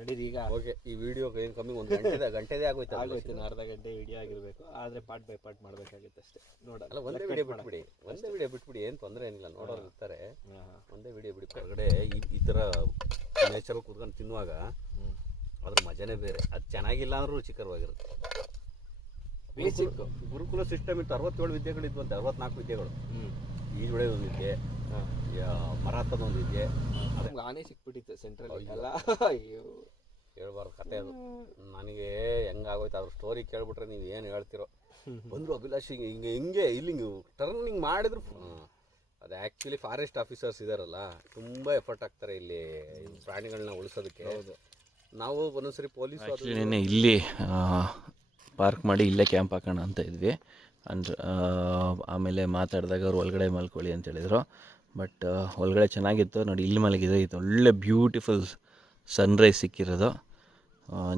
ನಡೀರಿ ಈಗ. ಓಕೆ, ಈ ವಿಡಿಯೋ ಏನು ಕಮ್ಮಿ ಒಂದು ಗಂಟೆದೇ ಆಗೋಯ್ತು. ಇನ್ನು ಅರ್ಧ ಗಂಟೆ ವಿಡಿಯೋ ಆಗಿರಬೇಕು. ಆದರೆ ಪಾರ್ಟ್ ಬೈ ಪಾರ್ಟ್ ಮಾಡಬೇಕಾಗುತ್ತೆ ಅಷ್ಟೇ. ನೋಡಲ್ಲ, ಒಂದೇ ವಿಡಿಯೋ ಬಿಟ್ಬಿಡಿ, ಏನು ತೊಂದರೆ ಏನಿಲ್ಲ, ನೋಡೋರು ಇರ್ತಾರೆ. ಒಂದೇ ವಿಡಿಯೋ ಬಿಡಿ. ಹೊರಗಡೆ ಈ ಥರ ನೇಚರ್ ಕೂತ್ಕೊಂಡು ತಿನ್ನುವಾಗ ಅದ್ರ ಮಜಾನೇ ಬೇರೆ. ಅದು ಚೆನ್ನಾಗಿಲ್ಲ ಅಂದ್ರೂ ರುಚಿಕರವಾಗಿರುತ್ತೆ. ಬೇಸಿಕ್ ಗುರುಕುಲ ಸಿಸ್ಟಮ್ ಇತ್ತು. 67 ವಿದ್ಯೆಗಳಿದ್ವು ಅಂತ, 64 ವಿದ್ಯೆಗಳು. ಈಜುಳೆದು ಒಂದು ವಿದ್ಯೆ, ಮರಾಥನ್ ಒಂದು ವಿದ್ಯೆ. ಅದಕ್ಕೆ ಆನೆ ಸಿಕ್ಬಿಟ್ಟಿತ್ತು ಸೆಂಟ್ರಲ್ ಎಲ್ಲ. ಹೇಳ್ಬಾರ್ದು ಕತೆ ಅದು. ನನಗೆ ಹೆಂಗಾಗೋಯ್ತು ಅದ್ರ ಸ್ಟೋರಿ ಕೇಳ್ಬಿಟ್ರೆ ನೀವು ಏನು ಹೇಳ್ತಿರೋ. ಬಂದರು ಅಭಿಲಾಷ್ ಹಿಂಗೆ ಇಲ್ಲಿ ಟರ್ನಿಂಗ್ ಮಾಡಿದ್ರು. ಅದು ಆ್ಯಕ್ಚುಲಿ ಫಾರೆಸ್ಟ್ ಆಫೀಸರ್ಸ್ ಇದಾರಲ್ಲ, ತುಂಬ ಎಫರ್ಟ್ ಆಗ್ತಾರೆ ಇಲ್ಲಿ ಪ್ರಾಣಿಗಳನ್ನ ಉಳಿಸೋದಕ್ಕೆ. ನಾವು ಒಂದೊಂದ್ಸರಿ ಪೊಲೀಸ್ ಇಲ್ಲಿ ಪಾರ್ಕ್ ಮಾಡಿ ಇಲ್ಲೇ ಕ್ಯಾಂಪ್ ಹಾಕೋಣ ಅಂತ ಇದ್ವಿ. ಅಂದ್ರೆ ಆಮೇಲೆ ಮಾತಾಡಿದಾಗ ಅವ್ರು ಒಳಗಡೆ ಮಲ್ಕೊಳ್ಳಿ ಅಂತ ಹೇಳಿದರು. ಬಟ್ ಒಳಗಡೆ ಚೆನ್ನಾಗಿತ್ತು ನೋಡಿ. ಇಲ್ಲಿ ಮಲಗಿದೆ, ಇದು ಒಳ್ಳೆ ಬ್ಯೂಟಿಫುಲ್ ಸನ್ರೈಸ್ ಸಿಕ್ಕಿರೋದು.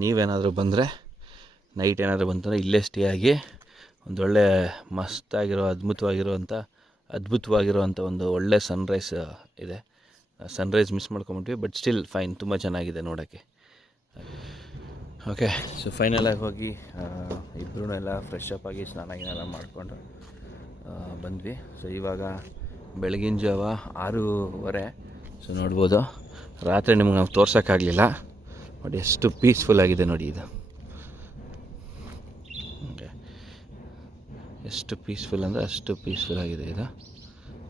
ನೀವೇನಾದರೂ ಬಂದರೆ, ನೈಟ್ ಏನಾದರೂ ಬಂತಂದರೆ ಇಲ್ಲೇ ಸ್ಟೇ ಆಗಿ ಒಂದೊಳ್ಳೆ ಮಸ್ತಾಗಿರೋ ಅದ್ಭುತವಾಗಿರುವಂಥ ಒಂದು ಒಳ್ಳೆ ಸನ್ರೈಸ್ ಇದೆ. ಸನ್ರೈಸ್ ಮಿಸ್ ಮಾಡ್ಕೊಂಬಿಟ್ವಿ, ಬಟ್ ಸ್ಟಿಲ್ ಫೈನ್, ತುಂಬ ಚೆನ್ನಾಗಿದೆ ನೋಡೋಕ್ಕೆ. ಓಕೆ, ಸೊ ಫೈನಲಾಗಿ ಹೋಗಿ ಇಬ್ಬರೂ ಎಲ್ಲ ಫ್ರೆಶ್ ಅಪ್ ಆಗಿ ಸ್ನಾನ ಗಿನೆಲ್ಲ ಮಾಡಿಕೊಂಡು ಬಂದ್ವಿ. ಸೊ ಇವಾಗ ಬೆಳಗಿನ ಜಾವ 6:30. ಸೊ ನೋಡ್ಬೋದು, ರಾತ್ರಿ ನಿಮ್ಗೆ ನಾವು ತೋರ್ಸೋಕ್ಕಾಗಲಿಲ್ಲ, ಬಟ್ ಎಷ್ಟು ಪೀಸ್ಫುಲ್ಲಾಗಿದೆ ನೋಡಿ ಇದು. ಓಕೆ, ಎಷ್ಟು ಪೀಸ್ಫುಲ್ ಅಂದರೆ ಅಷ್ಟು ಪೀಸ್ಫುಲ್ಲಾಗಿದೆ ಇದು.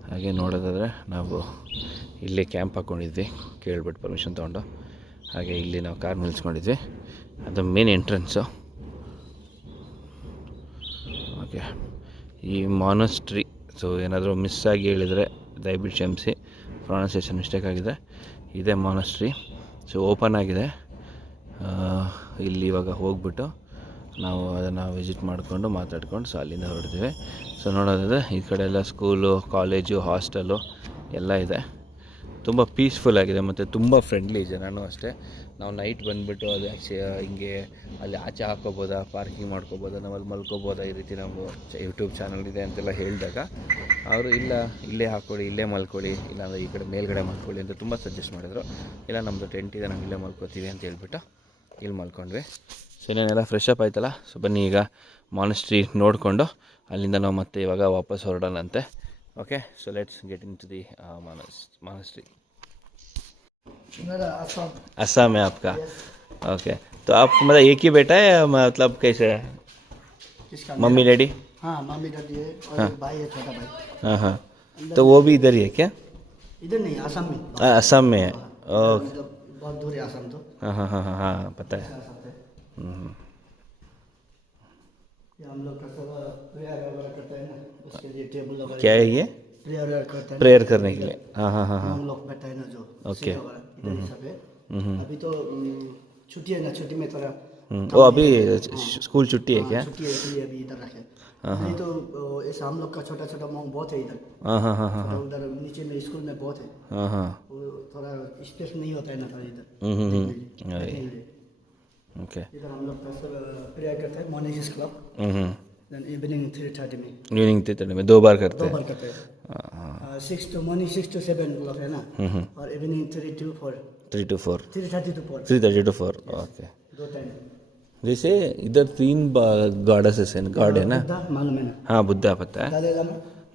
ಹಾಗೆ ನೋಡೋದಾದರೆ ನಾವು ಇಲ್ಲೇ ಕ್ಯಾಂಪ್ ಹಾಕ್ಕೊಂಡಿದ್ವಿ, ಕೇಳ್ಬಿಟ್ಟು ಪರ್ಮಿಷನ್ ತೊಗೊಂಡು. ಹಾಗೆ ಇಲ್ಲಿ ನಾವು ಕಾರ್ ನಿಲ್ಲಿಸ್ಕೊಂಡಿದ್ವಿ, ಅದು ಮೇನ್ ಎಂಟ್ರೆನ್ಸು. ಓಕೆ, ಈ ಮಾನಸ್ಟ್ರಿ. ಸೊ ಏನಾದರೂ ಮಿಸ್ ಆಗಿ ಹೇಳಿದರೆ ದಯವಿಟ್ಟು ಕ್ಷಮಿಸಿ, ಪ್ರೊನೌನ್ಸಿಯೇಷನ್ ಮಿಸ್ಟೇಕ್ ಆಗಿದೆ. ಇದೇ ಮಾನಸ್ಟ್ರಿ. ಸೊ ಓಪನ್ ಆಗಿದೆ. ಇಲ್ಲಿ ಇವಾಗ ಹೋಗ್ಬಿಟ್ಟು ನಾವು ಅದನ್ನು ವಿಸಿಟ್ ಮಾಡಿಕೊಂಡು ಮಾತಾಡ್ಕೊಂಡು ಸೊ ಅಲ್ಲಿಂದ ಹೊರಡ್ತೀವಿ. ಸೊ ನೋಡೋದಾದರೆ ಈ ಕಡೆ ಎಲ್ಲ ಸ್ಕೂಲು, ಕಾಲೇಜು, ಹಾಸ್ಟೆಲು ಎಲ್ಲ ಇದೆ. ತುಂಬ ಪೀಸ್ಫುಲ್ ಆಗಿದೆ ಮತ್ತು ತುಂಬ ಫ್ರೆಂಡ್ಲಿ ಜನನೂ ಅಷ್ಟೇ. ನಾವು ನೈಟ್ ಬಂದುಬಿಟ್ಟು ಅದು ಹಿಂಗೆ ಅಲ್ಲಿ ಆಚೆ ಹಾಕ್ಕೋಬೋದಾ, ಪಾರ್ಕಿಂಗ್ ಮಾಡ್ಕೋಬೋದಾ, ನಾವು ಅಲ್ಲಿ ಮಲ್ಕೋಬೋದಾ, ಈ ರೀತಿ ನಾವು ಯೂಟ್ಯೂಬ್ ಚಾನಲ್ ಇದೆ ಅಂತೆಲ್ಲ ಹೇಳಿದಾಗ ಅವರು ಇಲ್ಲ ಇಲ್ಲೇ ಹಾಕ್ಕೊಳ್ಳಿ, ಇಲ್ಲೇ ಮಲ್ಕೊಳ್ಳಿ, ಇಲ್ಲಾಂದರೆ ಈ ಕಡೆ ಮೇಲ್ಗಡೆ ಮಲ್ಕೊಳ್ಳಿ ಅಂತ ತುಂಬ ಸಜೆಸ್ಟ್ ಮಾಡಿದರು. ಇಲ್ಲ ನಮ್ಮದು ಟೆಂಟ್ ಇದೆ, ನಾವು ಇಲ್ಲೇ ಮಲ್ಕೋತೀವಿ ಅಂತ ಹೇಳ್ಬಿಟ್ಟು ಇಲ್ಲಿ ಮಲ್ಕೊಂಡ್ವಿ. ಸೊ ಇನ್ನೇನೆಲ್ಲ ಫ್ರೆಶ್ ಅಪ್ ಆಯ್ತಲ್ಲ. ಸೊ ಬನ್ನಿ ಈಗ ಮಾನಸ್ಟ್ರಿ ನೋಡಿಕೊಂಡು ಅಲ್ಲಿಂದ ನಾವು ಮತ್ತೆ ಇವಾಗ ವಾಪಸ್ ಹೊರಡೋಣಂತೆ. Okay, so let's get into the monastery. Assam है आपका? ओके, तो आप मतलब एक ही बेटा है, मतलब कैसे है? Mummy daddy? हाँ, मम्मी डैडी है और भाई है, छोटा भाई. हाँ हाँ, तो वो भी इधर ही है क्या? इधर नहीं, असम में. असम में है. ओके, बहुत दूर है असम तो. हाँ हाँ हाँ हाँ, पता है. हम लोग का सब प्रेयर वगैरह करते हैं ना, उसके लिए टेबल वगैरह. क्या है ये? प्रेयर करते हैं, प्रेयर करने के लिए. हाँ हाँ हाँ हाँ, हम लोग बैठे हैं ना जो. ओके, इधर ही सब है. अभी तो छुट्टी है ना, छुट्टी में थोड़ा. वो अभी स्कूल छुट्टी है क्या? छुट्टी है, इसलिए अभी इधर रखे. नहीं तो ऐसा हम लोग का छोटा छोटा मॉन्क बहुत है इधर. हाँ हाँ हाँ हाँ, उधर नीचे में स्कूल में बहुत है. हाँ हाँ, वो थोड़ा स्पेस नहीं होता है ना थोड़ा इधर. ओके, इधर हम लोग का सब प्रेयर करते हैं मॉर्निंग क्लब. देन इवनिंग 3:30 में. इवनिंग 3:30 में 2 बार करते हैं. 2 बार करते हैं. 6 to 7 क्लब है ना, और evening 3 to 4. 3 to 4. 3:30 to 4. 3:30 to 4. Okay, 2 time. जैसे इधर 3 गॉडेसेस हैं, गॉड है ना? मालूम है ना? हाँ, बुद्धा पता है.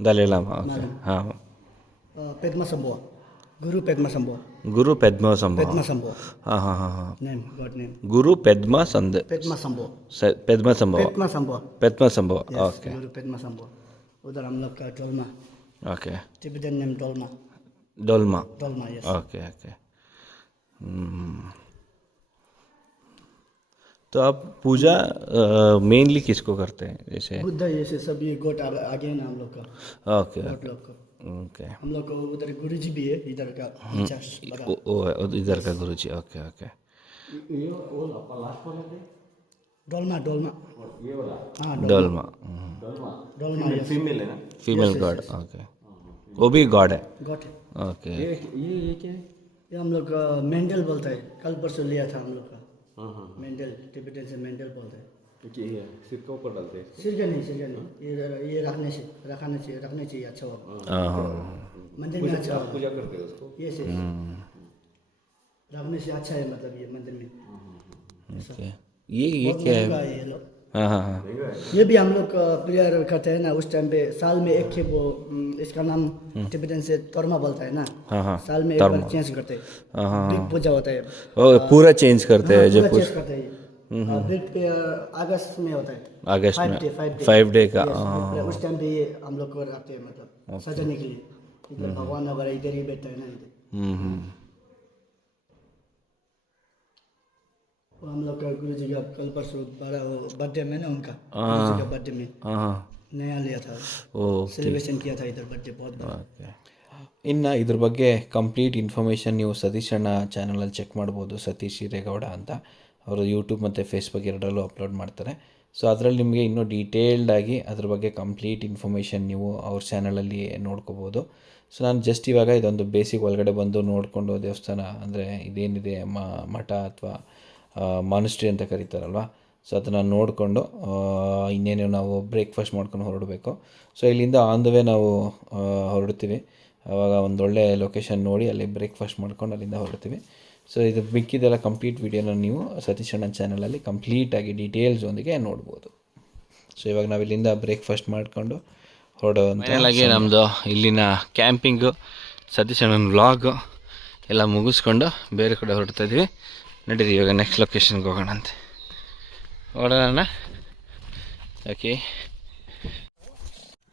दलाई लामा. ओके, हाँ. Padmasambhava, Guru Padmasambhava. गुरु पेद्मासंभव. Padmasambhava. हाँ हाँ हाँ हाँ, Name, God name. गुरु पेद्मासंभव. Padmasambhava. पेद्मासंभव. Padmasambhava. पेद्मासंभव. Yes, okay, Guru Padmasambhava. उधर हम लोग का Dolma. Okay, Tibetan name Dolma. Dolma. Dolma, yes. Okay okay. तो आप पूजा मेनली किसको करते हैं? जैसे बुद्ध जैसे सब ये गोट आगे है ना हम लोग का. ओके गोट लोग का. ओके, हम लोग को उधर गुरु जी भी है, इधर का इंचार्ज बड़ा. ओ इधर का गुरु जी. Okay okay, Dolma Dolma. हाँ, डोलमा. डोलमा फीमेल है ना? Female God. ओके, वो भी गॉड है. गोट है. ओके, ये क्या है? ये हम लोग का मेंडल बोलता है, कल परसों लिया था हम लोग का. मेंडल, टिबेटन से मेंडल बोलते हैं. क्योंकि ये सिर के ऊपर डालते हैं. सिर का नहीं, ये रखने चाहिए अच्छा होगा. हाँ, मंदिर में अच्छा होगा. पूजा करते हैं उसको. ये से रखने से अच्छा है, मतलब ये मंदिर में. ओके ये बहुत क्या है? महंगा है ये लोग। हाँ हाँ हाँ ये भी हम लोग प्रेयर करते हैं ना, उस टाइम पे साल में एक ही वो इसका नाम टिबेटन से तोरमा बोलता है ना। हाँ हाँ साल में एक बार चेंज करते हैं। हाँ हाँ बिग पूजा होता है। ओ पूरा चेंज करते हैं हाँ, जो पूरा चेंज करते हैं। बिग पे अगस्त में होता है। अगस्त में 5 डे 5 डे का Yes, उस टाइम पे ये हम लोग को रखते हैं, मतलब सजाने के लिए। इधर भगवान वगैरह इधर ही बैठता है ना इधर। वो हम लोग का गुरु जी का कल परसों बड़ा बर्थडे में ना, उनका गुरु जी का बर्थडे में हाँ नया लिया था, ಓಕೆ सेलिब्रेशन किया था इधर बर्थडे बहुत बड़ा। ಓಕೆ ಇನ್ನು ಇದ್ರ ಬಗ್ಗೆ ಕಂಪ್ಲೀಟ್ ಇನ್ಫಾರ್ಮೇಷನ್ ನೀವು ಸತೀಶ್ ಅಣ್ಣ ಚಾನಲಲ್ಲಿ ಚೆಕ್ ಮಾಡ್ಬೋದು. ಸತೀಶ್ ಹಿರೇಗೌಡ ಅಂತ ಅವರು ಯೂಟ್ಯೂಬ್ ಮತ್ತು ಫೇಸ್ಬುಕ್ ಎರಡರಲ್ಲೂ ಅಪ್ಲೋಡ್ ಮಾಡ್ತಾರೆ. ಸೊ ಅದರಲ್ಲಿ ನಿಮಗೆ ಇನ್ನೂ ಡೀಟೇಲ್ಡಾಗಿ ಅದ್ರ ಬಗ್ಗೆ ಕಂಪ್ಲೀಟ್ ಇನ್ಫಾರ್ಮೇಷನ್ ನೀವು ಅವ್ರ ಚಾನಲಲ್ಲಿ ನೋಡ್ಕೋಬೋದು. ಸೊ ನಾನು ಜಸ್ಟ್ ಇವಾಗ ಇದೊಂದು ಬೇಸಿಕ್ ಒಳಗಡೆ ಬಂದು ನೋಡಿಕೊಂಡು ದೇವಸ್ಥಾನ ಅಂದರೆ ಇದೇನಿದೆ ಮಠ ಅಥವಾ ಮಾನಿಸ್ಟ್ರಿ ಅಂತ ಕರೀತಾರಲ್ವ, ಸೊ ಅದನ್ನು ನೋಡಿಕೊಂಡು ಇನ್ನೇನು ನಾವು ಬ್ರೇಕ್ಫಾಸ್ಟ್ ಮಾಡ್ಕೊಂಡು ಹೊರಡಬೇಕು. ಸೊ ಇಲ್ಲಿಂದ ಆನ್ ದ ವೇ ನಾವು ಹೊರಡ್ತೀವಿ. ಆವಾಗ ಒಂದೊಳ್ಳೆ ಲೊಕೇಶನ್ ನೋಡಿ ಅಲ್ಲಿ ಬ್ರೇಕ್ಫಾಸ್ಟ್ ಮಾಡ್ಕೊಂಡು ಅಲ್ಲಿಂದ ಹೊರಡ್ತೀವಿ. ಸೊ ಇದು ಮಿಕ್ಕಿದೆಲ್ಲ ಕಂಪ್ಲೀಟ್ ವೀಡಿಯೋನ ನೀವು ಸತೀಶ್ ಅಣ್ಣ ಚಾನಲಲ್ಲಿ ಕಂಪ್ಲೀಟಾಗಿ ಡೀಟೇಲ್ಸೊಂದಿಗೆ ನೋಡ್ಬೋದು. ಸೊ ಇವಾಗ ನಾವು ಇಲ್ಲಿಂದ ಬ್ರೇಕ್ಫಾಸ್ಟ್ ಮಾಡಿಕೊಂಡು ಹೊರಡುವಂಥ ಫೈನಲಾಗಿ ನಮ್ಮದು ಇಲ್ಲಿನ ಕ್ಯಾಂಪಿಂಗು ಸತೀಶ್ ಅಣ್ಣನ ವ್ಲಾಗು ಎಲ್ಲ ಮುಗಿಸ್ಕೊಂಡು ಬೇರೆ ಕಡೆ ಹೊರಡ್ತಾ ಇದ್ವಿ. ನಡೀರಿ ಇವಾಗ ನೆಕ್ಸ್ಟ್ ಲೊಕೇಶನ್ಗೆ ಹೋಗೋಣ ಅಂತೆ. ಹೊರಡೋಣ. ಓಕೆ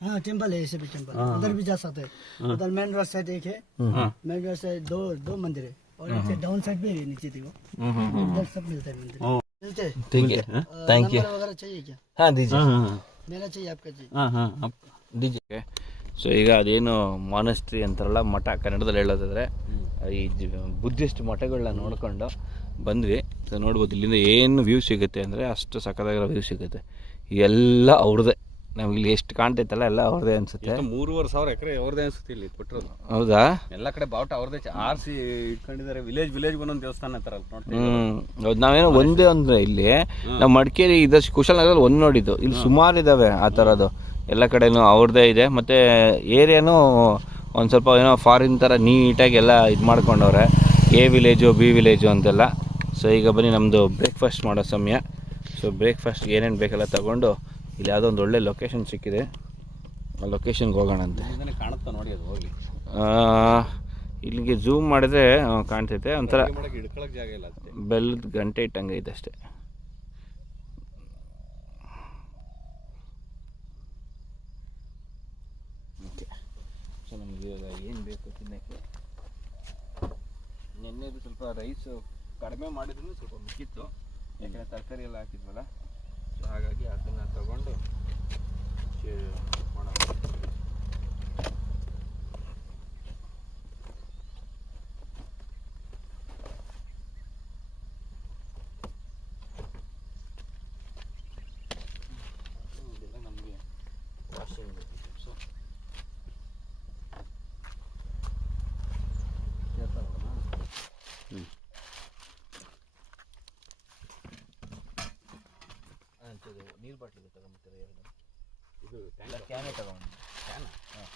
हाँ टेम्पल है, ऐसे भी टेम्पल उधर भी जा सकते हैं। उधर मेन रोड साइड एक है, मेन रोड साइड दो मंदिर है, और एक डाउन साइड भी है नीचे देखो, उधर सब मिलता है मंदिर। मिलते हैं। ठीक है, थैंक यू. नंबर वगैरह चाहिए क्या? ಹಾಂ ದೀಜಿಯೇ. मेरा चाहिए, आपका चाहिए? ದೀಜಿಯೇ. ಸೊ ಈಗ ಅದೇನು ಮಾನಸ್ಟ್ರಿ ಅಂತಾರಲ್ಲ ಮಠ, ಕನ್ನಡದಲ್ಲಿ ಹೇಳೋದಾದರೆ ಈ ಬುದ್ಧಿಸ್ಟ್ ಮಠಗಳನ್ನ ನೋಡ್ಕೊಂಡು ಬಂದ್ವಿ. ಸೊ ನೋಡ್ಬೋದು ಇಲ್ಲಿಂದ ಏನು ವ್ಯೂ ಸಿಗುತ್ತೆ ಅಂದರೆ ಅಷ್ಟು ಸಕ್ಕತ್ತಾಗಿರೋ ವ್ಯೂ ಸಿಗುತ್ತೆ. ಎಲ್ಲ ಅವ್ರದ್ದೇ, ನಮ್ಗೆ ಇಲ್ಲಿ ಎಷ್ಟು ಕಾಣ್ತೈತಲ್ಲ ಎಲ್ಲ ಅವ್ರದ್ದೇ ಅನಿಸುತ್ತೆ. 3,500 ಎಕರೆ ಅವ್ರದ್ದೇ ಅನಿಸುತ್ತೆ ಇಲ್ಲಿ ಕೊಟ್ಟಿರೋದು. ಹೌದಾ? ಎಲ್ಲ ಕಡೆ ಬಾವುಟ ಅವ್ರದ್ದೇ ಆರಿಸಿ ಇಟ್ಕೊಂಡಿದ್ದಾರೆ. ವಿಲೇಜ್ ಒಂದೊಂದು ದೇವಸ್ಥಾನ ಅಂತಾರಲ್ಲ ನೋಡ್ತೀವಿ. ಹೌದು. ನಾವೇನೋ ಒಂದೇ ಅಂದರೆ ಇಲ್ಲಿ ನಾವು ಮಡಿಕೇರಿ ಇದಷ್ಟು ಕುಶಾಲನಗರಲ್ಲಿ ಒಂದು ನೋಡಿದ್ದು, ಇಲ್ಲಿ ಸುಮಾರು ಇದ್ದಾವೆ ಆ ಥರದ್ದು. ಎಲ್ಲ ಕಡೆನೂ ಅವ್ರದ್ದೇ ಇದೆ. ಮತ್ತು ಏರಿಯಾನೂ ಒಂದು ಸ್ವಲ್ಪ ಏನೋ ಫಾರಿನ್ ಥರ ನೀಟಾಗಿ ಎಲ್ಲ ಇದು ಮಾಡ್ಕೊಂಡವ್ರೆ, ಎ ವಿಲೇಜು ಬಿ ವಿಲೇಜು ಅಂತೆಲ್ಲ. ಸೊ ಈಗ ಬನ್ನಿ ನಮ್ಮದು ಬ್ರೇಕ್ಫಾಸ್ಟ್ ಮಾಡೋ ಸಮಯ. ಸೊ ಬ್ರೇಕ್ಫಾಸ್ಟ್ಗೆ ಏನೇನು ಬೇಕೆಲ್ಲ ತಗೊಂಡು ಇಲ್ಲಿ ಯಾವುದೋ ಒಂದು ಒಳ್ಳೆ ಲೊಕೇಶನ್ ಸಿಕ್ಕಿದೆ, ಆ ಲೊಕೇಶನ್ಗೆ ಹೋಗೋಣ ಅಂತೆ. ಕಾಣುತ್ತಾ ನೋಡಿ ಅದು ಹೋಗಿ ಇಲ್ಲಿಗೆ ಝೂಮ್ ಮಾಡಿದ್ರೆ ಕಾಣ್ತೈತೆ ಒಂಥರ ಹಿಡ್ಕೊಳಕ್ಕೆ ಜಾಗ ಇಲ್ಲ ಅಷ್ಟೇ. ಬೆಲ್ಲದ ಗಂಟೆ ಇಟ್ಟಂಗೆ ಇದೆ ಅಷ್ಟೇ. ಓಕೆ. ಸೊ ನಮಗೆ ಇವಾಗ ಏನು ಬೇಕು ತಿನ್ನೋಕ್ಕೆ, ನೆನ್ನೆದು ಸ್ವಲ್ಪ ರೈಸು ಕಡಿಮೆ ಮಾಡಿದ್ರು ಸ್ವಲ್ಪ ಮಿಕ್ಕಿತ್ತು, ಯಾಕಂದರೆ ತರಕಾರಿ ಎಲ್ಲ ಹಾಕಿದ್ವಲ್ಲ. ಸೊ ಹಾಗಾಗಿ ಅದನ್ನು ತಗೊಂಡು ಮಾಡೋಣ. ಇದೆಲ್ಲ ನಮಗೆ ವಾಷಿಂಗ್ ಟಿಪ್ಸು. ನೀರು ಬಾಟ್ಲಿಗೆ ತಗೊಂಡ್ಬಿಡ್ತಾರೆ ಎರಡು. ಇದು ಕ್ಯಾನೇ ತಗೊಂಡು ಕ್ಯಾನ್. ಹಾಂ.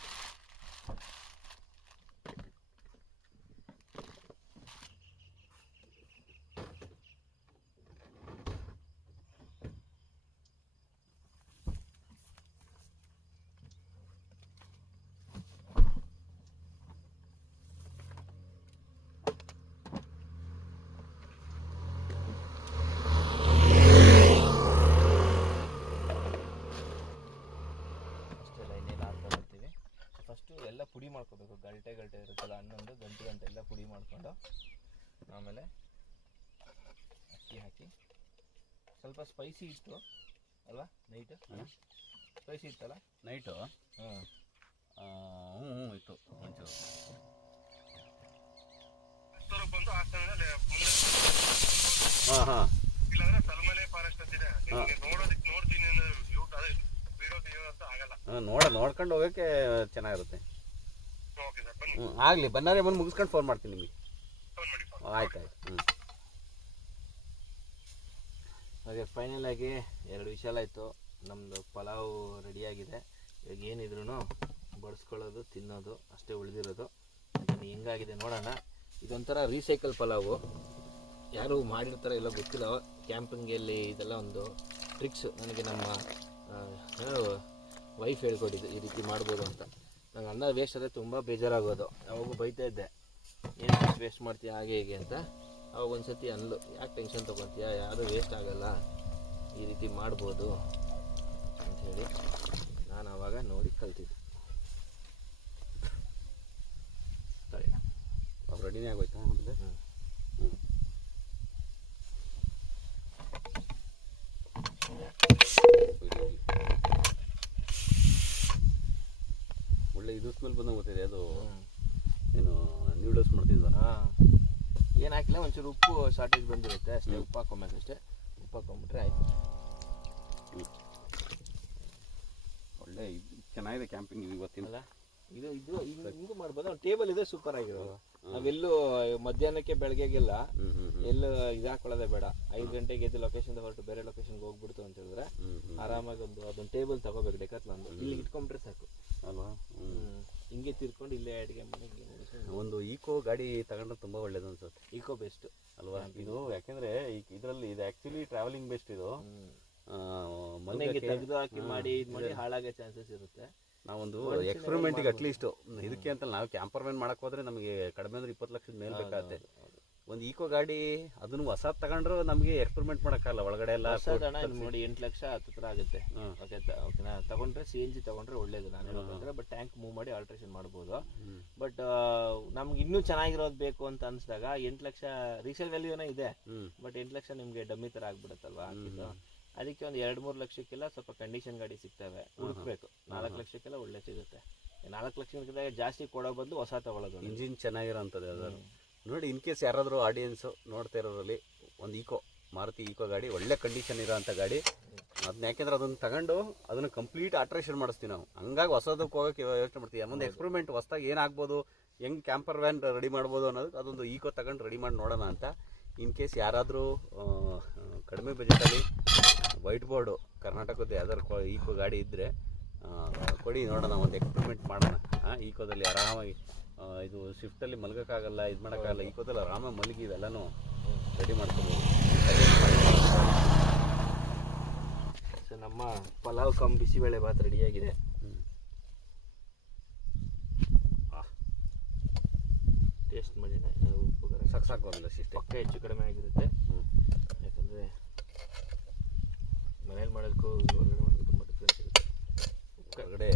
ಫಸ್ಟು ಎಲ್ಲ ಪುಡಿ ಮಾಡ್ಕೋಬೇಕು. ಗಂಟೆ ಇರುತ್ತಲ್ಲ, 11 ಗಂಟೆ ಎಲ್ಲ ಪುಡಿ ಮಾಡಿಕೊಂಡು ಆಮೇಲೆ ಅಕ್ಕಿ ಹಾಕಿ. ಸ್ವಲ್ಪ ಸ್ಪೈಸಿ ಇತ್ತು ಅಲ್ವಾ ನೈಟು? ಸ್ಪೈಸಿ ಇತ್ತಲ್ಲ ನೈಟು? ಹಾಂ ಇತ್ತು ಒಂಚೂರು. ಹಾಂ ಹಾಂ ಇಲ್ಲಾಂದ್ರೆ ತಲಮಲೆ ಫಾರೆಸ್ಟ್ ಅಂತಿದೆ, ನೋಡೋದಕ್ಕೆ ನೋಡ್ತೀನಿ ಆಗಲ್ಲ. ನೋಡ್ಕೊಂಡು ಹೋಗೋಕ್ಕೆ ಚೆನ್ನಾಗಿರುತ್ತೆ. ಓಕೆ ಸರ್, ಬನ್ನಿ. ಆಗಲಿ, ಬನ್ನಾರೆ ಬಂದು ಮುಗಿಸ್ಕೊಂಡು ಫೋನ್ ಮಾಡ್ತೀನಿ ನಿಮಗೆ. ಫೋನ್ ಮಾಡಿ. ಆಯ್ತು. ಹಾಗೆ ಫೈನಲಾಗಿ 2 ವಿಷಯ ಆಯಿತು. ನಮ್ಮದು ಪಲಾವ್ ರೆಡಿಯಾಗಿದೆ. ಇವಾಗ ಏನಿದ್ರು ಬಡಿಸ್ಕೊಳ್ಳೋದು ತಿನ್ನೋದು ಅಷ್ಟೇ ಉಳಿದಿರೋದು. ಅದನ್ನು ಹೆಂಗಾಗಿದೆ ನೋಡೋಣ. ಇದೊಂಥರ ರೀಸೈಕಲ್ ಪಲಾವು. ಯಾರು ಮಾಡಿರ್ತಾರೆ ಎಲ್ಲ ಗೊತ್ತಿಲ್ಲ. ಕ್ಯಾಂಪಿಂಗಲ್ಲಿ ಇದೆಲ್ಲ ಒಂದು ಟ್ರಿಕ್ಸ್ ನನಗೆ ನಮ್ಮ ವೈಫ್ ಹೇಳ್ಕೊಟ್ಟಿದ್ದು, ಈ ರೀತಿ ಮಾಡ್ಬೋದು ಅಂತ. ನಂಗೆ ಅನ್ನ ವೇಸ್ಟ್ ಆದರೆ ತುಂಬ ಬೇಜಾರಾಗೋದು. ಯಾವಾಗೂ ಬೈತಾ ಇದ್ದೆ, ಏನು ವೇಸ್ಟ್ ಮಾಡ್ತೀಯ ಹಾಗೆ ಹೀಗೆ ಅಂತ. ಅವಾಗ ಒಂದು ಸತಿ ಅನ್ಲು, ಯಾಕೆ ಟೆನ್ಷನ್ ತೊಗೊತೀಯ, ಯಾರೂ ವೇಸ್ಟ್ ಆಗಲ್ಲ, ಈ ರೀತಿ ಮಾಡ್ಬೋದು ಅಂಥೇಳಿ ನಾನು ಆವಾಗ ನೋಡಿ ಕಲ್ತಿದ್ದೆ. ಸರಿ, ರೆಡಿನೇ ಆಗೋಯ್ತಾ ಮೊದಲೇ? ಒಳ್ಳೆ ಇದು ಸ್ಮೆಲ್ ಬಂದಂಗೆ ಗೊತ್ತಿದೆ. ಅದು ಏನು ನ್ಯೂಡಲ್ಸ್ ಮಾಡ್ತಿದ್ವಲ್ಲ? ಏನು ಹಾಕಿಲ್ಲ, ಒಂಚೂರು ಉಪ್ಪು ಶಾರ್ಟೇಜ್ ಬಂದಿರುತ್ತೆ ಅಷ್ಟೇ. ಉಪ್ಪು ಹಾಕೊಬೇಕಷ್ಟೇ. ಉಪ್ಪು ಹಾಕೊಂಬಿಟ್ರೆ ಆಯಿತು. ಒಳ್ಳೆ ಚೆನ್ನಾಗಿದೆ ಕ್ಯಾಂಪಿಂಗ್ ಇವತ್ತಿನ. ಇದು ಹಿಂಗೂ ಮಾಡ್ಬೋದು. ಟೇಬಲ್ ಇದೆ, ಸೂಪರ್ ಆಗಿರೋದು. ನಾವೆಲ್ಲೂ ಮಧ್ಯಾಹ್ನಕ್ಕೆ ಬೆಳಗ್ಗೆಗೆಲ್ಲ ಎಲ್ಲೂ ಇದು ಹಾಕೊಳ್ಳೋದೇ ಬೇಡ. 5 ಗಂಟೆಗೆ ಎದ್ದು ಲೊಕೇಶನ್ ಹೊರಟು ಬೇರೆ ಲೊಕೇಶನ್ಗೆ ಹೋಗ್ಬಿಡ್ತು ಅಂತ ಹೇಳಿದ್ರೆ ಆರಾಮಾಗಿ ಅದೊಂದು ಟೇಬಲ್ ತಗೋಬೇಕು. ಡೆಕಾಥ್ಲಾನ್ ಇಲ್ಲಿ ಇಟ್ಕೊಂಡ್ರೆ ಸಾಕು ಅಲ್ವಾ? ಹಿಂಗೆ ತಿರ್ಕೊಂಡು ಇಲ್ಲೇ ಅಡುಗೆ ಮನೆಗೆ ಒಂದು ಈಕೋ ಗಾಡಿ ತಗೊಂಡ್ರೆ ತುಂಬ ಒಳ್ಳೇದು ಅನ್ಸುತ್ತೆ. ಈಕೋ ಬೆಸ್ಟ್ ಅಲ್ವಾ ಇದು? ಯಾಕೆಂದ್ರೆ ಇದರಲ್ಲಿ ಇದು ಆ್ಯಕ್ಚುಲಿ ಟ್ರಾವೆಲಿಂಗ್ ಬೆಸ್ಟ್. ಇದು ಮನೆಗೆ ತೆಗೆದು ಹಾಕಿ ಮಾಡಿ ಇದು ಮಾಡಿ ಹಾಳಾಗೋ ಚಾನ್ಸಸ್ ಇರುತ್ತೆ. ನಾವೊಂದು ಎಕ್ಸ್ಪೆರಿಮೆಂಟಿಗೆ ಅಟ್ಲೀಸ್ಟ್ ಇದಕ್ಕೆ ಅಂತ ನಾವು ಕ್ಯಾಂಪರ್ ಮ್ಯಾನ್ ಮಾಡಕ್ ಹೋದ್ರೆ ನಮಗೆ ಕಡಿಮೆ ಅಂದ್ರೆ 20 ಲಕ್ಷದ ಮೇಲೆ ಬೇಕಾಗುತ್ತೆ. ಒಂದು ಈಕೋ ಗಾಡಿ ಅದನ್ನು ಹೊಸ ತಗೊಂಡ್ರು ನಮಗೆ ಎಕ್ಸ್ಪೆರಿಮೆಂಟ್ ಮಾಡೋಕ್ಕಲ್ಲ. ಒಳಗಡೆ ಎಲ್ಲ ನೋಡಿ 8 ಲಕ್ಷ ಹತ್ರ ಆಗುತ್ತೆ. ಓಕೆನಾ? ತಗೊಂಡ್ರೆ CNG ತಗೊಂಡ್ರೆ ಒಳ್ಳೇದು. ನಾನು ಹೇಳ್ಬೇಕಂದ್ರೆ ಬಟ್ ಟ್ಯಾಂಕ್ ಮೂವ್ ಮಾಡಿ ಆಲ್ಟ್ರೇಷನ್ ಮಾಡ್ಬೋದು. ಬಟ್ ನಮ್ಗೆ ಇನ್ನೂ ಚೆನ್ನಾಗಿರೋದು ಬೇಕು ಅಂತ ಅನ್ಸಿದಾಗ 8 ಲಕ್ಷ ರೀಸೇಲ್ ವ್ಯಾಲ್ಯೂನೇ ಇದೆ. ಬಟ್ 8 ಲಕ್ಷ ನಿಮಗೆ ಡಮ್ಮಿ ಥರ ಆಗ್ಬಿಡುತ್ತಲ್ವಾ ಹಾಕಿದ್ದು. ಅದಕ್ಕೆ ಒಂದು 2-3 ಲಕ್ಷಕ್ಕೆಲ್ಲ ಸ್ವಲ್ಪ ಕಂಡೀಷನ್ ಗಾಡಿ ಸಿಗ್ತವೆ, ಹುಡುಕ್ಬೇಕು. 4 ಲಕ್ಷಕ್ಕೆಲ್ಲ ಒಳ್ಳೆ ಸಿಗುತ್ತೆ. 4 ಲಕ್ಷಕ್ಕಿಂತ ಜಾಸ್ತಿ ಕೊಡೋ ಬದಲು ಹೊಸ ತಗೊಳ್ಳೋದು. ಇಂಜಿನ್ ಚೆನ್ನಾಗಿರೋಂಥದ್ದು ಯಾವ್ದಾದ್ರು ನೋಡಿ. ಇನ್ ಕೇಸ್ ಯಾರಾದರೂ ಆಡಿಯನ್ಸು ನೋಡ್ತಾ ಇರೋರಲ್ಲಿ ಒಂದು ಮಾರುತಿ ಈಕೋ ಗಾಡಿ ಒಳ್ಳೆ ಕಂಡೀಷನ್ ಇರೋಂಥ ಗಾಡಿ, ಅದನ್ನ ಯಾಕೆಂದ್ರೆ ಅದನ್ನು ತಗೊಂಡು ಅದನ್ನು ಕಂಪ್ಲೀಟ್ ಆಲ್ಟ್ರೇಷನ್ ಮಾಡಿಸ್ತೀವಿ ನಾವು. ಹಂಗಾಗಿ ಹೊಸದಕ್ಕೆ ಹೋಗೋಕ್ಕೆ ಯೋಚನೆ ಮಾಡ್ತೀವಿ. ಒಂದು ಎಕ್ಸ್ಪೆರಿಮೆಂಟ್ ಹೊಸದಾಗಿ ಏನಾಗ್ಬೋದು, ಹೆಂಗೆ ಕ್ಯಾಂಪರ್ ವ್ಯಾನ್ ರೆಡಿ ಮಾಡ್ಬೋದು ಅನ್ನೋದಕ್ಕೆ ಅದೊಂದು ಈಕೋ ತಗೊಂಡು ರೆಡಿ ಮಾಡಿ ನೋಡೋಣ ಅಂತ. ಇನ್ ಕೇಸ್ ಯಾರಾದರೂ ಕಡಿಮೆ ಬಜೆಟಲ್ಲಿ ವೈಟ್ ಬೋರ್ಡು ಕರ್ನಾಟಕದ್ದು ಯಾವ್ದಾದ್ರು ಈಕೋ ಗಾಡಿ ಇದ್ದರೆ ಕೊಡಿ, ನೋಡೋಣ, ಒಂದು ಎಕ್ಸ್ಪೆರಿಮೆಂಟ್ ಮಾಡೋಣ. ಈಕೋದಲ್ಲಿ ಆರಾಮಾಗಿ ಇದು ಸ್ವಿಫ್ಟಲ್ಲಿ ಮಲಗೋಕ್ಕಾಗಲ್ಲ, ಇದು ಮಾಡೋಕ್ಕಾಗಲ್ಲ. ಈಕೋದಲ್ಲಿ ಆರಾಮಾಗಿ ಮಲಗಿ ಇವೆಲ್ಲನೂ ರೆಡಿ ಮಾಡ್ಕೋಬೋದು. ಸೊ ನಮ್ಮ ಪಲಾವ್ ಕಮ್ ಬಿಸಿಬೇಳೆ ಭಾತ್ ರೆಡಿಯಾಗಿದೆ. ಟೇಸ್ಟ್ ಮಾಡಿ ಉಪ್ಪು ಸಾಕು ಒಂದಷ್ಟು ಇಷ್ಟೇ. ಪಕ್ಕ ಹೆಚ್ಚು ಕಡಿಮೆ ಆಗಿರುತ್ತೆ. ಯಾಕಂದರೆ ಮನೇಲಿ ಮಾಡೋದಕ್ಕೂ ಹೊರಗಡೆ ಮಾಡೋದಕ್ಕೂ ತುಂಬ ಡಿಫ್ರೆನ್ಸ್ ಇರುತ್ತೆ. ಹೊರಗಡೆ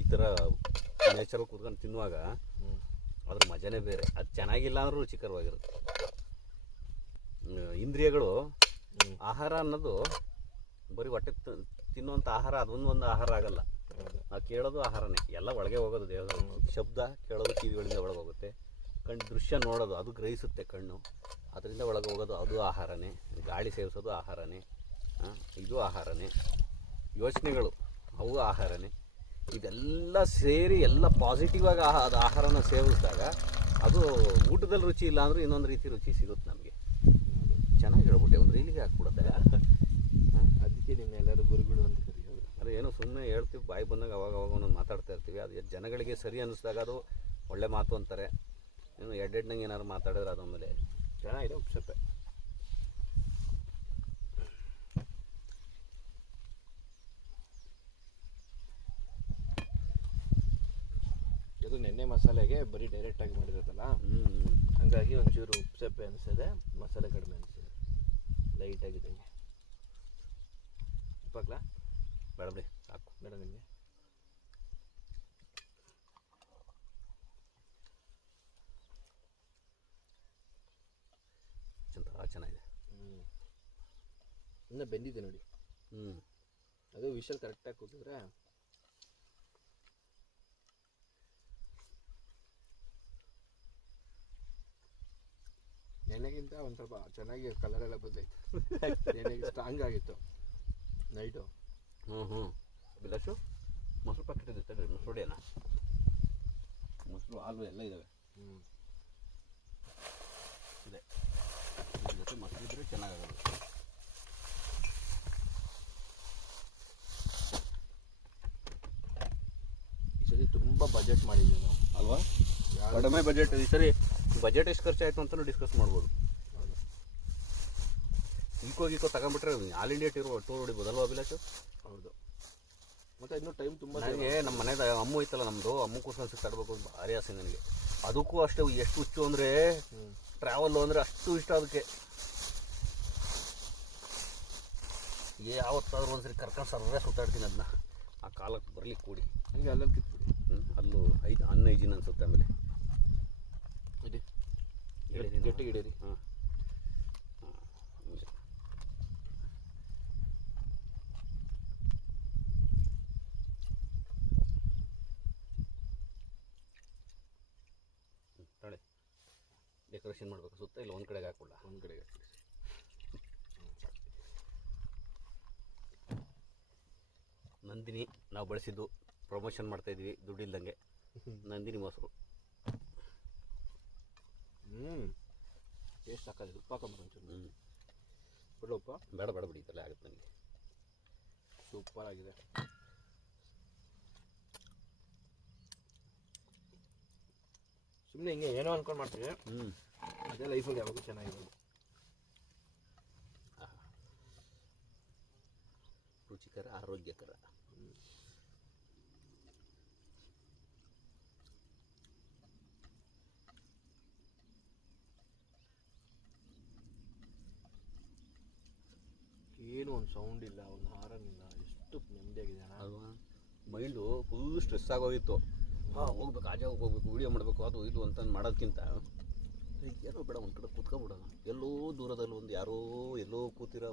ಈ ಥರ ನೇಚರಲ್ಲಿ ಕೂತ್ಕೊಂಡು ತಿನ್ನುವಾಗ ಅದ್ರ ಮಜಾನೇ ಬೇರೆ. ಅದು ಚೆನ್ನಾಗಿಲ್ಲ ಅಂದ್ರೂ ರುಚಿಕರವಾಗಿರುತ್ತೆ. ಇಂದ್ರಿಯಗಳು ಆಹಾರ ಅನ್ನೋದು ಬರೀ ಹೊಟ್ಟೆ ತಿನ್ನುವಂಥ ಆಹಾರ ಅದೊಂದು ಆಹಾರ ಆಗಲ್ಲ. ನಾವು ಕೇಳೋದು ಆಹಾರನೇ, ಎಲ್ಲ ಒಳಗೆ ಹೋಗೋದು. ದೇವರ ಶಬ್ದ ಕೇಳೋದು ಕಿವಿಗಳಿಂದ ಒಳಗೆ ಹೋಗುತ್ತೆ. ಕಣ್ಣು ದೃಶ್ಯ ನೋಡೋದು ಅದು ಗ್ರಹಿಸುತ್ತೆ ಕಣ್ಣು, ಅದರಿಂದ ಒಳಗೆ ಹೋಗೋದು ಅದು ಆಹಾರನೇ. ಗಾಳಿ ಸೇವಿಸೋದು ಆಹಾರನೇ, ಇದು ಆಹಾರನೇ. ಯೋಚನೆಗಳು ಅವು ಆಹಾರನೇ. ಇದೆಲ್ಲ ಸೇರಿ ಎಲ್ಲ ಪಾಸಿಟಿವ್ ಆಗಿ ಅದು ಆಹಾರನ ಸೇವಿಸಿದಾಗ ಅದು ಊಟದಲ್ಲಿ ರುಚಿ ಇಲ್ಲ ಅಂದರೂ ಇನ್ನೊಂದು ರೀತಿ ರುಚಿ ಸಿಗುತ್ತೆ ನಮಗೆ. ಚೆನ್ನಾಗಿ ಹೇಳ್ಬಿಟ್ಟೆ, ಒಂದು ರೀಲಿಗೆ ಹಾಕ್ಬಿಡುತ್ತೆ. ಅದಕ್ಕೆ ನಿನ್ನೆಲ್ಲರೂ ಗುರುಗಳು ಅಂತ ಕರೆಯೋದು. ಅದು ಏನೋ ಸುಮ್ಮನೆ ಹೇಳ್ತೀವಿ, ಬಾಯಿ ಬಂದಾಗ ಅವಾಗ ಒಂದೊಂದು ಮಾತಾಡ್ತಾ ಇರ್ತೀವಿ. ಅದು ಜನಗಳಿಗೆ ಸರಿ ಅನ್ನಿಸ್ದಾಗ ಅದು ಒಳ್ಳೆ ಮಾತು ಅಂತಾರೆ. ಏನು ಎಡ್ಡೆಡ್ನಂಗೆ ಏನಾದ್ರು ಮಾತಾಡಿದ್ರೆ ಅದಾದಮೇಲೆ ಚೆನ್ನಾಗಿದೆ ಉಪ್ಸಪ್ಪೆ. ಇದು ನೆನ್ನೆ ಮಸಾಲೆಗೆ ಬರೀ ಡೈರೆಕ್ಟಾಗಿ ಮಾಡಿರೋದಲ್ಲ, ಹಂಗಾಗಿ ಒಂಚೂರು ಉಪ್ಸಪ್ಪೆ ಅನಿಸ್ತದೆ, ಮಸಾಲೆ ಕಡಿಮೆ ಅನಿಸ್ತದೆ. ಲೈಟಾಗಿದೆ. ಉಪ್ಪಾಗ್ಲಾ? ಬೇಡ ಬಿಡಿ, ಸಾಕು. ಬೇಡ ನಿಮಗೆ? ಚೆನ್ನಾಗಿದೆ. ಇನ್ನೂ ಬೆಂದಿದೆ ನೋಡಿ. ಅದು ವಿಷಲ್ ಕರೆಕ್ಟಾಗಿ ಕೂಗಿದ್ರೆ ನೆನೆಗಿಂತ ಒಂದು ಸ್ವಲ್ಪ ಚೆನ್ನಾಗಿ ಕಲರ್ ಎಲ್ಲ ಬಂದೈತೆ. ನೆನೆಗೆ ಸ್ಟ್ರಾಂಗ್ ಆಗಿತ್ತು ನೈಟು. ಬಿಲಾಶು ಮೊಸರು ಪ್ಯಾಕೆಟ್ ಇದೆ, ಮೊಸರು ಹೊಡಿಯೋಣ. ಮೊಸರು ಹಾಲು ಎಲ್ಲ ಇದ್ದಾವೆ. ಇದೆ, ಇದ್ರ ಜೊತೆ ಮೊಸರು ಇದ್ದರೆ ಚೆನ್ನಾಗಾಗೋದು. ಈ ಸರಿ ತುಂಬ ಬಜೆಟ್ ಮಾಡಿದ್ದೀವಿ ನಾವು ಅಲ್ವಾ? ಕಡಿಮೆ ಬಜೆಟ್. ಈ ಸರಿ ಬಜೆಟ್ ಎಷ್ಟು ಖರ್ಚಾಯಿತು ಅಂತಲೂ ಡಿಸ್ಕಸ್ ಮಾಡ್ಬೋದು. ಈಕೋ ತಗೊಂಡ್ಬಿಟ್ರೆ ಆಲ್ ಇಂಡಿಯಾ ಟೂರ್ ಹೊಡಿಬೋದಲ್ವಾ ಅಭಿಲಾಷ್? ಹೌದು. ಮತ್ತು ಇನ್ನೂ ಟೈಮ್ ತುಂಬ. ನನಗೆ ನಮ್ಮ ಮನೆದ ಅಮ್ಮು ಐತಲ್ಲ, ನಮ್ಮದು ಅಮ್ಮಕ್ಕೋಸ್ಕರ ಸುತ್ತಾಡ್ಬೇಕು ಅಂತ ಭಾರಿ ಆಸೆ ನನಗೆ. ಅದಕ್ಕೂ ಅಷ್ಟೇ ಎಷ್ಟು ಹುಚ್ಚು ಅಂದರೆ ಟ್ರಾವೆಲ್ಲು ಅಂದರೆ ಅಷ್ಟು ಇಷ್ಟ ಅದಕ್ಕೆ. ಯಾವತ್ತಾದ್ರೂ ಒಂದ್ಸರಿ ಕರ್ಕೊಂಡು ಸರ್ವೇ ಸುತ್ತಾಡ್ತೀನಿ ಅದನ್ನ. ಆ ಕಾಲಕ್ಕೆ ಬರ್ಲಿಕ್ಕೆ ಕೂಡಿ ಹಂಗೆ ಅಲ್ಲಲ್ಲಿ ಕಿತ್ಬಿಡಿ. ಅಲ್ಲೂ ಅನ್ಹೈಜಿನ್ ಅನ್ಸುತ್ತೆ. ಆಮೇಲೆ ಗಟ್ಟಿಗೆ ಹಿಡೀರಿ. ಹಾಂ ತಾಳೆ ಡೆಕೋರೇಷನ್ ಮಾಡಬೇಕು ಸುತ್ತ, ಇಲ್ಲ ಒಂದು ಕಡೆಗೆ ಹಾಕ್ಬಿಡ. ಒಂದು ಕಡೆಗೆ ಹಾಕಿ. ನಂದಿನಿ ನಾವು ಬಳಸಿದ್ದು ಪ್ರಮೋಷನ್ ಮಾಡ್ತಾಯಿದ್ವಿ ದುಡ್ಡಿಲ್ದಂಗೆ. ನಂದಿನಿ ಮೊಸರು. ಟೇಸ್ಟ್ ಹಾಕೋದು ಉಪ್ಪು ಹಾಕೊಂಬ ಒಂಚೂರು. ಬಿಡು ಉಪ್ಪ. ಬೇಡ ಬಿಡಿ, ಇದೆಲ್ಲ ಆಗುತ್ತೆ ನನಗೆ. ಸೂಪರ್ ಆಗಿದೆ. ಸುಮ್ಮನೆ ಹಿಂಗೆ ಏನೋ ಅನ್ಕೊಂಡು ಮಾಡ್ತೀವಿ, ಅದೇ ಲೈಫಲ್ಲಿ ಯಾವಾಗೂ ಚೆನ್ನಾಗಿರೋದು. ರುಚಿಕರ, ಆರೋಗ್ಯಕರ. ಏನು ಒಂದು ಸೌಂಡ್ ಇಲ್ಲ, ಒಂದು ಹಾರನ್ ಇಲ್ಲ, ಎಷ್ಟು ನೆಮ್ಮದಿಯಾಗಿದೆ ಅಲ್ವಾ? ಮೈಂಡು ಫುಲ್ ಸ್ಟ್ರೆಸ್ ಆಗೋಗಿತ್ತು. ಹೋಗ್ಬೇಕು, ಆ ಜಾಗಕ್ಕೆ ಹೋಗ್ಬೇಕು, ವೀಡಿಯೋ ಮಾಡಬೇಕು, ಅದು ಇದು ಅಂತ ಮಾಡೋದಕ್ಕಿಂತ ಏನೋ ಬೇಡ ಒಂದು ಕಡೆ ಕೂತ್ಕೊಬಿಡೋಣ. ಎಲ್ಲೋ ದೂರದಲ್ಲಿ ಒಂದು ಯಾರೋ ಎಲ್ಲೋ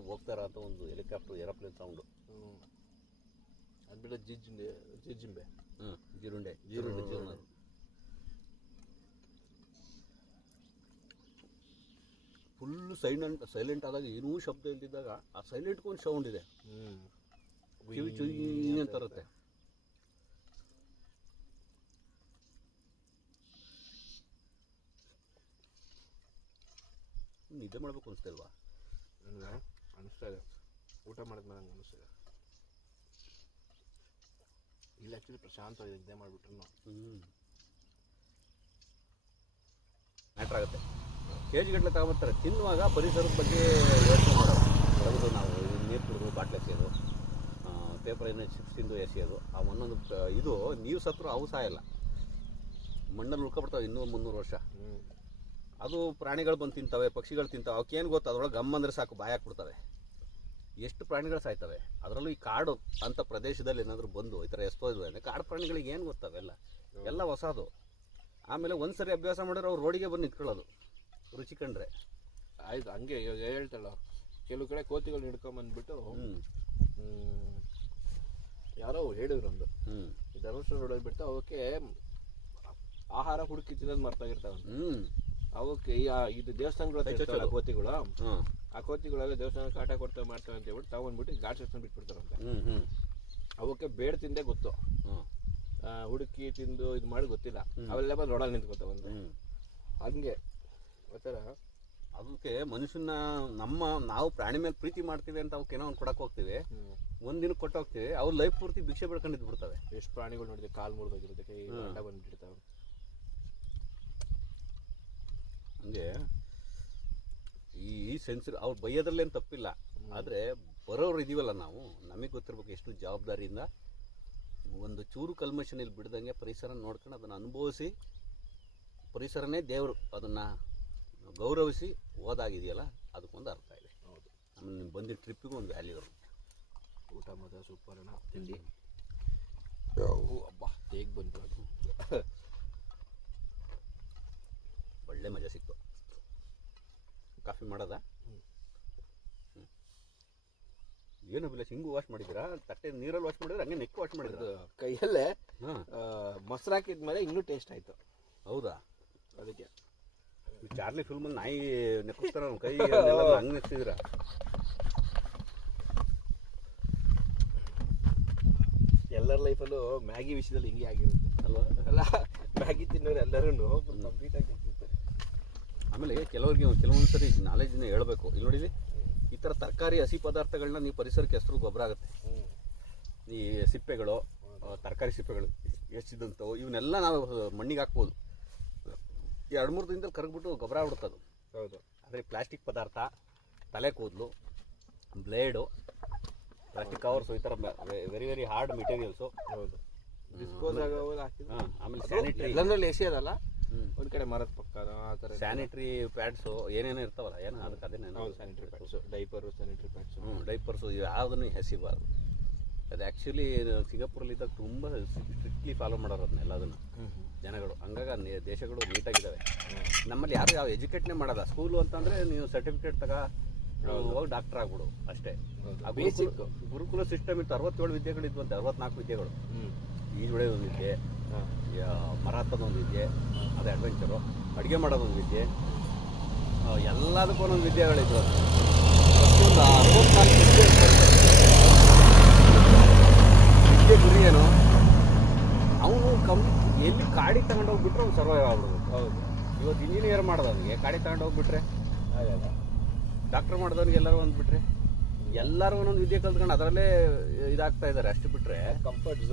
ಹೋಗ್ತಾರ ಅಂತ ಒಂದು ಹೆಲಿಕಾಪ್ಟರ್ ಏರೋಪ್ಲೇನ್ ಸೌಂಡು. ಅದು ಬಿಡ ಜಿಂಬೆ. ಜೀರುಂಡೆ. ಫುಲ್ ಸೈಲೆಂಟ್ ಆದಾಗ ಏನೂ ಶಬ್ದ ಇಲ್ದಿದ್ದಾಗ ಆ ಸೈಲೆಂಟ್ಗೂ ಒಂದು ಸೌಂಡ್ ಇದೆ. ಚುಯ್ ಅಂತ ಇರುತ್ತೆ. ನಿದ್ದೆ ಮಾಡಬೇಕು ಅನಿಸ್ತಾ ಇಲ್ವಾ? ನನಗೆ ಅನಿಸ್ತಾ ಇದೆ, ಊಟ ಮಾಡಿದ್ಮೇಲೆ ನಂಗೆ ಅನಿಸ್ತಾ ಇದೆ. ಇಲ್ಲಿ ಆ್ಯಕ್ಚುಲಿ ಪ್ರಶಾಂತವಾಗಿ ನಿದ್ದೆ ಮಾಡಿಬಿಟ್ರು ಮ್ಯಾಟ್ರ್ ಆಗುತ್ತೆ. ಕೆ ಜಿ ಗಟ್ಟಲೆ ತಗೊಂಬರ್ತಾರೆ. ತಿನ್ನುವಾಗ ಪರಿಸರದ ಬಗ್ಗೆ ಯೋಚನೆ ಮಾಡೋದು. ತೆಗೆದು ನಾವು ನೀರು ಕುಡಿದು ಬಾಟ್ಲೆ ಎಸೆಯೋದು, ಪೇಪರ್ ಏನೋ ಚಿಪ್ಸ್ ತಿಂದು ಎಸೆಯೋದು. ಆ ಒಂದೊಂದು ಇದು ನೀವು ಸತ್ರು ಅವು ಸಾಯಲ್ಲ, ಮಣ್ಣಲ್ಲಿ ಉಳ್ಕೊಬಿಡ್ತಾವೆ 200-300 ವರ್ಷ. ಅದು ಪ್ರಾಣಿಗಳು ಬಂದು ತಿಂತವೆ, ಪಕ್ಷಿಗಳು ತಿಂತವೆ. ಅವಕ್ಕೇನು ಗೊತ್ತು, ಅದರೊಳಗೆ ಗಮ್ ಅಂದರೆ ಸಾಕು ಬಾಯಿ ಹಾಕ್ಬಿಡ್ತವೆ. ಎಷ್ಟು ಪ್ರಾಣಿಗಳು ಸಾಯ್ತವೆ. ಅದರಲ್ಲೂ ಈ ಕಾಡು ಅಂಥ ಪ್ರದೇಶದಲ್ಲಿ ಏನಾದರೂ ಬಂದು ಈ ಥರ ಎಸ್ತೋದ್ವಿ ಅಂದರೆ ಕಾಡು ಪ್ರಾಣಿಗಳಿಗೆ ಏನು ಗೊತ್ತವೆಲ್ಲ ಎಲ್ಲ ಹೊಸದು. ಆಮೇಲೆ ಒಂದು ಸರಿ ಅಭ್ಯಾಸ ಮಾಡಿದ್ರೆ ಅವ್ರು ರೋಡಿಗೆ ಬಂದು ನಿಂತ್ಕೊಳ್ಳೋದು ರುಚಿ ಕಂಡ್ರೆ. ಆಯ್ತು, ಹಂಗೆ ಇವಾಗ ಹೇಳ್ತಲ್ಲ, ಕೆಲವು ಕಡೆ ಕೋತಿಗಳು ಹಿಡ್ಕೊಂಬಂದ್ಬಿಟ್ಟು ಯಾರೋ ಹೇಳಿದ್ರು ಒಂದು ಧರ್ಮಸ್ಥಳ ರೋಡಲ್ಲಿ ಬಿಡ್ತಾ ಅವಕ್ಕೆ ಆಹಾರ ಹುಡುಕಿ ತಿನ್ನೋದು ಮರ್ತಾಗಿರ್ತಾವೆ. ಅವಕ್ಕೆ ಇದು ದೇವಸ್ಥಾನಗಳ ಕೋತಿಗಳು, ಆ ಕೋತಿಗಳೆಲ್ಲ ದೇವಸ್ಥಾನ ಕಾಟ ಕೊಡ್ತವೆ ಮಾಡ್ತವೆ ಅಂತ ಹೇಳ್ಬಿಟ್ಟು ತಗೊಂಡ್ಬಿಟ್ಟು ಗಾಡ್ ಸೆಕ್ಷನ್ ಬಿಟ್ಬಿಡ್ತಾರಂತೆ. ಅವಕ್ಕೆ ಬೇಡ ತಿಂದೇ ಗೊತ್ತು, ಹುಡುಕಿ ತಿಂದು ಇದು ಮಾಡಿ ಗೊತ್ತಿಲ್ಲ. ಅವೆಲ್ಲ ಬಂದು ರೋಡಲ್ಲಿ ನಿಂತ್ಕೋತಾವಂತೆ. ಹಂಗೆ ಗೊತ್ತಾರ. ಅದಕ್ಕೆ ಮನುಷ್ಯನ ನಾವು ಪ್ರಾಣಿ ಮೇಲೆ ಪ್ರೀತಿ ಮಾಡ್ತೀವಿ ಅಂತ ಅವಕ್ಕೇನೋ ಒಂದು ಕೊಡಕ್ಕೆ ಹೋಗ್ತೀವಿ, ಒಂದಿನಕ್ಕೆ ಕೊಟ್ಟು ಹೋಗ್ತೀವಿ, ಅವ್ರ ಲೈಫ್ ಪೂರ್ತಿ ಭಿಕ್ಷೆ ಬೆಳ್ಕೊಂಡಿದ್ದು ಬಿಡ್ತವೆ. ಎಷ್ಟು ಪ್ರಾಣಿಗಳು ನೋಡಿದ್ರೆ ಕಾಲು ಮುರಿದೋಗಿರುತ್ತೆ, ಕೈ ಅಡ್ಡ ಬಂದ್ಬಿಟ್ಟಿರ್ತಾವೆ. ಹಂಗೆ ಈ ಸೆನ್ಸಿಟಿವ್ ಅವ್ರು ಬೈಯೋದ್ರಲ್ಲೇನು ತಪ್ಪಿಲ್ಲ. ಆದರೆ ಬರೋರು ಇದೀವಲ್ಲ ನಾವು, ನಮಗೆ ಗೊತ್ತಿರ್ಬೇಕು ಎಷ್ಟು ಜವಾಬ್ದಾರಿಯಿಂದ ಒಂದು ಚೂರು ಕಲ್ಮಶನ್ ಇಲ್ಲಿ ಬಿಡ್ದಂಗೆ ಪರಿಸರ ನೋಡ್ಕೊಂಡು ಅದನ್ನು ಅನುಭವಿಸಿ, ಪರಿಸರನೇ ದೇವರು, ಅದನ್ನು ಗೌರವಿಸಿ ಹೋದಾಗಿದೆಯಲ್ಲ ಅದಕ್ಕೊಂದು ಅರ್ಥ ಇದೆ. ಹೌದು. ಆಮೇಲೆ ನೀವು ಬಂದಿದ್ದ ಟ್ರಿಪ್ಪಿಗೂ ಒಂದು ವ್ಯಾಲ್ಯೂ ಇರುತ್ತೆ. ಊಟ ಮಾತ್ರ ಸೂಪರ್ ಅಣ್ಣ. ತಿಂಡಿ ಅಬ್ಬಾ ಹೇಗೆ ಬಂತು, ಅದು ಒಳ್ಳೆ ಮಜಾ ಸಿಕ್ತು. ಕಾಫಿ ಮಾಡೋದ ಏನು ಅಭಿಲಾಷ್, ಹಿಂಗೂ ವಾಶ್ ಮಾಡಿದ್ದೀರಾ? ತಟ್ಟೆ ನೀರಲ್ಲಿ ವಾಶ್ ಮಾಡಿದ್ರೆ ಹಂಗೆ ನೆಕ್ ವಾಶ್ ಮಾಡಿದ್ರು ಕೈಯಲ್ಲೇ ಮೊಸರು ಹಾಕಿದ್ಮೇಲೆ ಇನ್ನೂ ಟೇಸ್ಟ್ ಆಯಿತು. ಹೌದಾ? ಅದಕ್ಕೆ ಚಾರ್ಲಿ ಫಿಲ್ಮಲ್ಲಿ ನಾಯಿ ನೆಕ್ಕಿಸ್ತಾರ ಕೈ ಹಂಗೆ ನೆಕ್ಸಿದ್ರ. ಎಲ್ಲರ ಲೈಫಲ್ಲೂ ಮ್ಯಾಗಿ ವಿಷಯದಲ್ಲಿ ಹಿಂಗೆ ಆಗಿರುತ್ತೆ ಅಲ್ವಾ? ಅಲ್ಲ, ಮ್ಯಾಗಿ ತಿನ್ನೋರು ಎಲ್ಲರೂ ಕಂಪ್ಲೀಟಾಗಿ ನಿಂತಿರ್ತಾರೆ. ಆಮೇಲೆ ಕೆಲವೊಂದು ಸರಿ ನಾಲೆಜ್ನ ಹೇಳ್ಬೇಕು. ಇಲ್ಲಿ ನೋಡಿದ್ವಿ, ಈ ಥರ ತರಕಾರಿ ಹಸಿ ಪದಾರ್ಥಗಳನ್ನ ನೀವು ಪರಿಸರಕ್ಕೆ ಹೆಸರು ಗೊಬ್ಬರ ಆಗುತ್ತೆ. ಈ ಸಿಪ್ಪೆಗಳು, ತರಕಾರಿ ಸಿಪ್ಪೆಗಳು ಎಷ್ಟಿದಂಥವು ಇವನ್ನೆಲ್ಲ ನಾವು ಮಣ್ಣಿಗೆ ಹಾಕ್ಬೋದು. 2-3 ದಿನದಲ್ಲಿ ಕರಗ್ಬಿಟ್ಟು ಗೊಬ್ಬರ ಆಗ್ಬಿಡುತ್ತದು. ಹೌದು. ಆದರೆ ಪ್ಲಾಸ್ಟಿಕ್ ಪದಾರ್ಥ, ತಲೆ ಕೂದಲು, ಬ್ಲೇಡು, ಪ್ಲಾಸ್ಟಿಕ್ ಕವರ್ಸು, ಈ ಥರ ವೆರಿ ವೆರಿ ಹಾರ್ಡ್ ಮೆಟೀರಿಯಲ್ಸು. ಹೌದು, ಡಿಸ್ಪೋಸ್ ಆಗೋದು ಹಾಕಿದ್ರು. ಆಮೇಲೆ ಸ್ಯಾನಿಟ್ರಿ, ಎಲ್ಲಂದ್ರಲ್ಲಿ ಎಸಿ ಅದಲ್ಲ, ಒಂದ್ ಕಡೆ ಮರದ ಪಕ್ಕ ಆ ಥರ ಸ್ಯಾನಿಟ್ರಿ ಪ್ಯಾಡ್ಸು ಏನೇನೋ ಇರ್ತಾವಲ್ಲ, ಏನೋ ಅದಕ್ಕೆ ಅದೇನೇನೋ sanitary pads, diapers, sanitary pads, diapers, ಯಾವುದನ್ನು ಎಸಿಬಾರ್ದು. ಅದು ಆ್ಯಕ್ಚುಲಿ ಸಿಂಗಾಪುರಲ್ಲಿ ಇದ್ದಾಗ ತುಂಬ ಸ್ಟ್ರಿಕ್ಟ್ಲಿ ಫಾಲೋ ಮಾಡೋರು ಅದನ್ನ ಎಲ್ಲದನ್ನು ಜನಗಳು. ಹಂಗಾಗಿ ದೇಶಗಳು ನೀಟಾಗಿದ್ದಾವೆ. ನಮ್ಮಲ್ಲಿ ಯಾರು ಯಾವ ಎಜುಕೇಟ್ನೇ ಮಾಡೋದ. ಸ್ಕೂಲು ಅಂತಂದರೆ ನೀವು ಸರ್ಟಿಫಿಕೇಟ್ ಹೋಗಿ ಡಾಕ್ಟರ್ ಆಗ್ಬಿಡು ಅಷ್ಟೇ. ಬೇಸಿಕ್ ಗುರುಕುಲ ಸಿಸ್ಟಮ್ ಇತ್ತು. 67 ವಿದ್ಯೆಗಳಿದ್ವಂತೆ, 64 ವಿದ್ಯೆಗಳು. ಈಜುಳೆದೊಂದು ವಿದ್ಯೆ, ಮರ ಹತ್ತದೊಂದು ವಿದ್ಯೆ, ಅದು ಅಡ್ವೆಂಚರು, ಅಡುಗೆ ಮಾಡೋದೊಂದು ವಿದ್ಯೆ, ಎಲ್ಲದಕ್ಕೂ ಒಂದೊಂದು ವಿದ್ಯೆಗಳಿದ್ವು. ಪ್ರತಿಯೊಂದು 64 ವಿದ್ಯೆ ಗುರಿ ಏನು, ಅವನು ಎಲ್ಲಿ ಕಾಡಿ ತಗೊಂಡೋಗ್ಬಿಟ್ರೆ ಅವ್ನು ಸರ್ವೈವ್ ಆಗ್ಬಿಡೋದು. ಹೌದು, ಇವತ್ತು ಇಂಜಿನಿಯರ್ ಮಾಡೋದವನಿಗೆ ಕಾಡಿ ತಗೊಂಡೋಗ್ಬಿಟ್ರೆ ಆಗಲ್ಲ, ಡಾಕ್ಟರ್ ಮಾಡೋದವ್ನಿಗೆ ಎಲ್ಲರೂ ಒಂದು ಬಿಟ್ರೆ ಎಲ್ಲರೂ ಒಂದೊಂದು ವಿದ್ಯೆ ಕಲ್ತ್ಕೊಂಡು ಅದರಲ್ಲೇ ಇದಾಗ್ತಾ ಇದ್ದಾರೆ. ಅಷ್ಟು ಬಿಟ್ರೆ ಕಂಫರ್ಟ್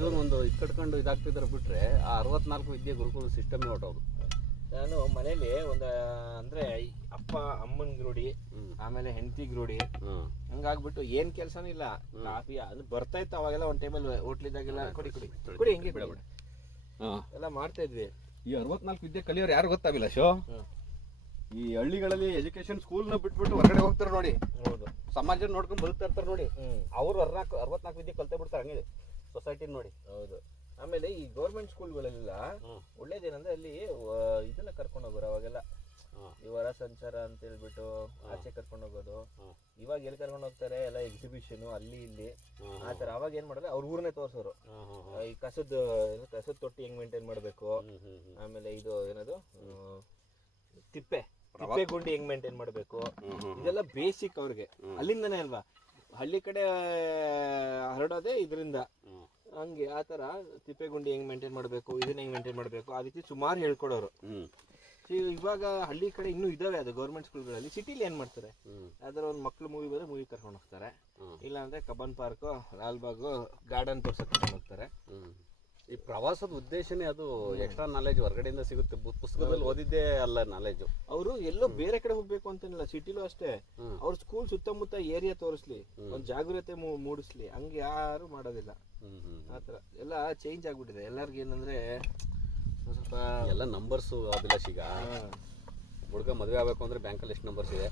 ಝೋನ್ ಒಂದು ಇಟ್ಕಟ್ಕೊಂಡು ಇದಾಗ್ತಿದ್ದಾರೆ. ಬಿಟ್ರೆ ಆ 64 ವಿದ್ಯೆ ಗುರುಕುಲ ಸಿಸ್ಟಮೇ ಹೊಟ್ಟೋದು. ನಾನು ಮನೇಲಿ ಅಂದ್ರೆ ಅಪ್ಪ ಅಮ್ಮನ್ಗೆ ರೂಢಿ, ಆಮೇಲೆ ಹೆಂಡತಿಗೆ ರೂಢಿ, ಹಂಗಾಗ್ಬಿಟ್ಟು ಏನ್ ಕೆಲ್ಸನೂ ಇಲ್ಲ. ಕಾಫಿ ಅದು ಬರ್ತಾ ಇತ್ತು ಅವಾಗೆಲ್ಲ, ಒಂದ್ ಟೈಮಲ್ಲಿ ಹೋಟ್ಲಿದ್ದಾಗೆಲ್ಲ ಕೊಡಿ ಹಿಂಗೆ ಬಿಡಬೇಡ ಎಲ್ಲ ಮಾಡ್ತಾ ಇದ್ವಿ. ಈ 64 ವಿದ್ಯೆ ಕಲಿಯೋರು ಯಾರು ಗೊತ್ತಾಗಿಲ್ಲ ಶೋ. ಈ ಹಳ್ಳಿಗಳಲ್ಲಿ ಎಜುಕೇಶನ್ ಸ್ಕೂಲ್ನ ಬಿಟ್ಬಿಟ್ಟು ಹೊರಗಡೆ ಹೋಗ್ತಾರೆ ನೋಡಿ. ಹೌದು, ಸಮಾಜ ನೋಡ್ಕೊಂಡು ಬದುಕ್ತಾ ಇರ್ತಾರೆ ನೋಡಿ. ಅವರು 64 ವಿದ್ಯೆ ಕಲ್ತೇ ಬಿಡ್ತಾರೆ ಹಂಗೆ ಸೊಸೈಟಿ ನೋಡಿ. ಹೌದು, ಆಮೇಲೆ ಈ ಗೌರ್ಮೆಂಟ್ ಸ್ಕೂಲ್ಗಳೆಲ್ಲ ಒಳ್ಳೇದೇನಂದ್ರೆ ಅಲ್ಲಿ ಇದನ್ನ ಕರ್ಕೊಂಡು ಹೋಗೋರು. ಅವಾಗೆಲ್ಲ ಈ ಹೊರ ಸಂಚಾರ ಅಂತ ಹೇಳ್ಬಿಟ್ಟು ಆಚೆ ಕರ್ಕೊಂಡು ಹೋಗೋದು. ಇವಾಗ ಎಲ್ಲಿ ಕರ್ಕೊಂಡು ಹೋಗ್ತಾರೆ, ಎಲ್ಲ ಎಕ್ಸಿಬಿಷನ್ ಅಲ್ಲಿ ಇಲ್ಲಿ ಆ ತರ. ಅವಾಗ ಏನ್ ಮಾಡಿದ್ರೆ ಅವ್ರ ಊರನ್ನೇ ತೋರ್ಸೋರು. ಈ ಕಸದ ತೊಟ್ಟಿ ಹೆಂಗ್ ಮೇಂಟೈನ್ ಮಾಡ್ಬೇಕು, ಆಮೇಲೆ ಇದು ಏನದು ತಿಪ್ಪೆ ಗುಂಡಿ ಹೆಂಗ್ ಮೇಂಟೈನ್ ಮಾಡ್ಬೇಕು, ಇದೆಲ್ಲ ಬೇಸಿಕ್ ಅವ್ರಿಗೆ. ಅಲ್ಲಿಂದನೇ ಅಲ್ವಾ ಹಳ್ಳಿ ಕಡೆ ಹರಡೋದೇ ಇದರಿಂದ. ಹಂಗೆ ಆ ತರ ತಿಪ್ಪೆಗುಂಡಿ ಹೆಂಗ್ ಮೇಂಟೈನ್ ಮಾಡ್ಬೇಕು, ಇದನ್ನ ಹೆಂಗ್ ಮೇಂಟೈನ್ ಮಾಡ್ಬೇಕು, ಆ ರೀತಿ ಸುಮಾರು ಹೇಳ್ಕೊಡೋರು. ಇವಾಗ ಹಳ್ಳಿ ಕಡೆ ಇನ್ನೂ ಇದಾವೆ ಅದು ಗೌರ್ಮೆಂಟ್ ಸ್ಕೂಲ್ಗಳಲ್ಲಿ. ಸಿಟಿಲಿ ಏನ್ ಮಾಡ್ತಾರೆ, ಯಾವ್ದಾರ ಒಂದು ಮಕ್ಳು ಮೂವಿ ಬಂದ್ರೆ ಮೂವಿ ಕರ್ಕೊಂಡು ಹೋಗ್ತಾರೆ, ಇಲ್ಲ ಅಂದ್ರೆ ಕಬ್ಬನ್ ಪಾರ್ಕು, ಲಾಲ್ಬಾಗು, ಗಾರ್ಡನ್ ತೋರ್ಸಕ್ ಕರ್ಕೊಂಡು ಹೋಗ್ತಾರೆ. ಈ ಪ್ರವಾಸದ ಉದ್ದೇಶನೇ ಅದು. ಎಕ್ಸ್ಟ್ರಾ ನಾಲೆಜ್ ಹೊರಗಡೆಯಿಂದ ಸಿಗುತ್ತೆ. ಪುಸ್ತಕದಲ್ಲಿ ಓದಿದ್ದೇ ಅಲ್ಲ ನಾಲೆಜ್. ಅವರು ಎಲ್ಲೋ ಬೇರೆ ಕಡೆ ಹೋಗ್ಬೇಕು ಅಂತೇನಿಲ್ಲ, ಸಿಟಿಲೂ ಅಷ್ಟೇ. ಅವ್ರ ಸ್ಕೂಲ್ ಸುತ್ತಮುತ್ತ ಏರಿಯಾ ತೋರಿಸ್ಲಿ, ಒಂದ್ ಜಾಗೃತಿ ಮೂಡಿಸ್ಲಿ, ಹಂಗೆ ಯಾರು ಮಾಡೋದಿಲ್ಲ. ಆತರ ಎಲ್ಲ ಚೇಂಜ್ ಆಗ್ಬಿಟ್ಟಿದೆ. ಎಲ್ಲರಿಗೂ ಏನಂದ್ರೆ ಸ್ವಲ್ಪ ಎಲ್ಲ ನಂಬರ್ಸು. ಅಭಿಲಾಷಿಗ ಹುಡುಗ ಮದುವೆ ಆಗ್ಬೇಕು ಅಂದ್ರೆ ಬ್ಯಾಂಕಲ್ಲಿ ಎಷ್ಟು ನಂಬರ್ಸ್ ಇದೆ,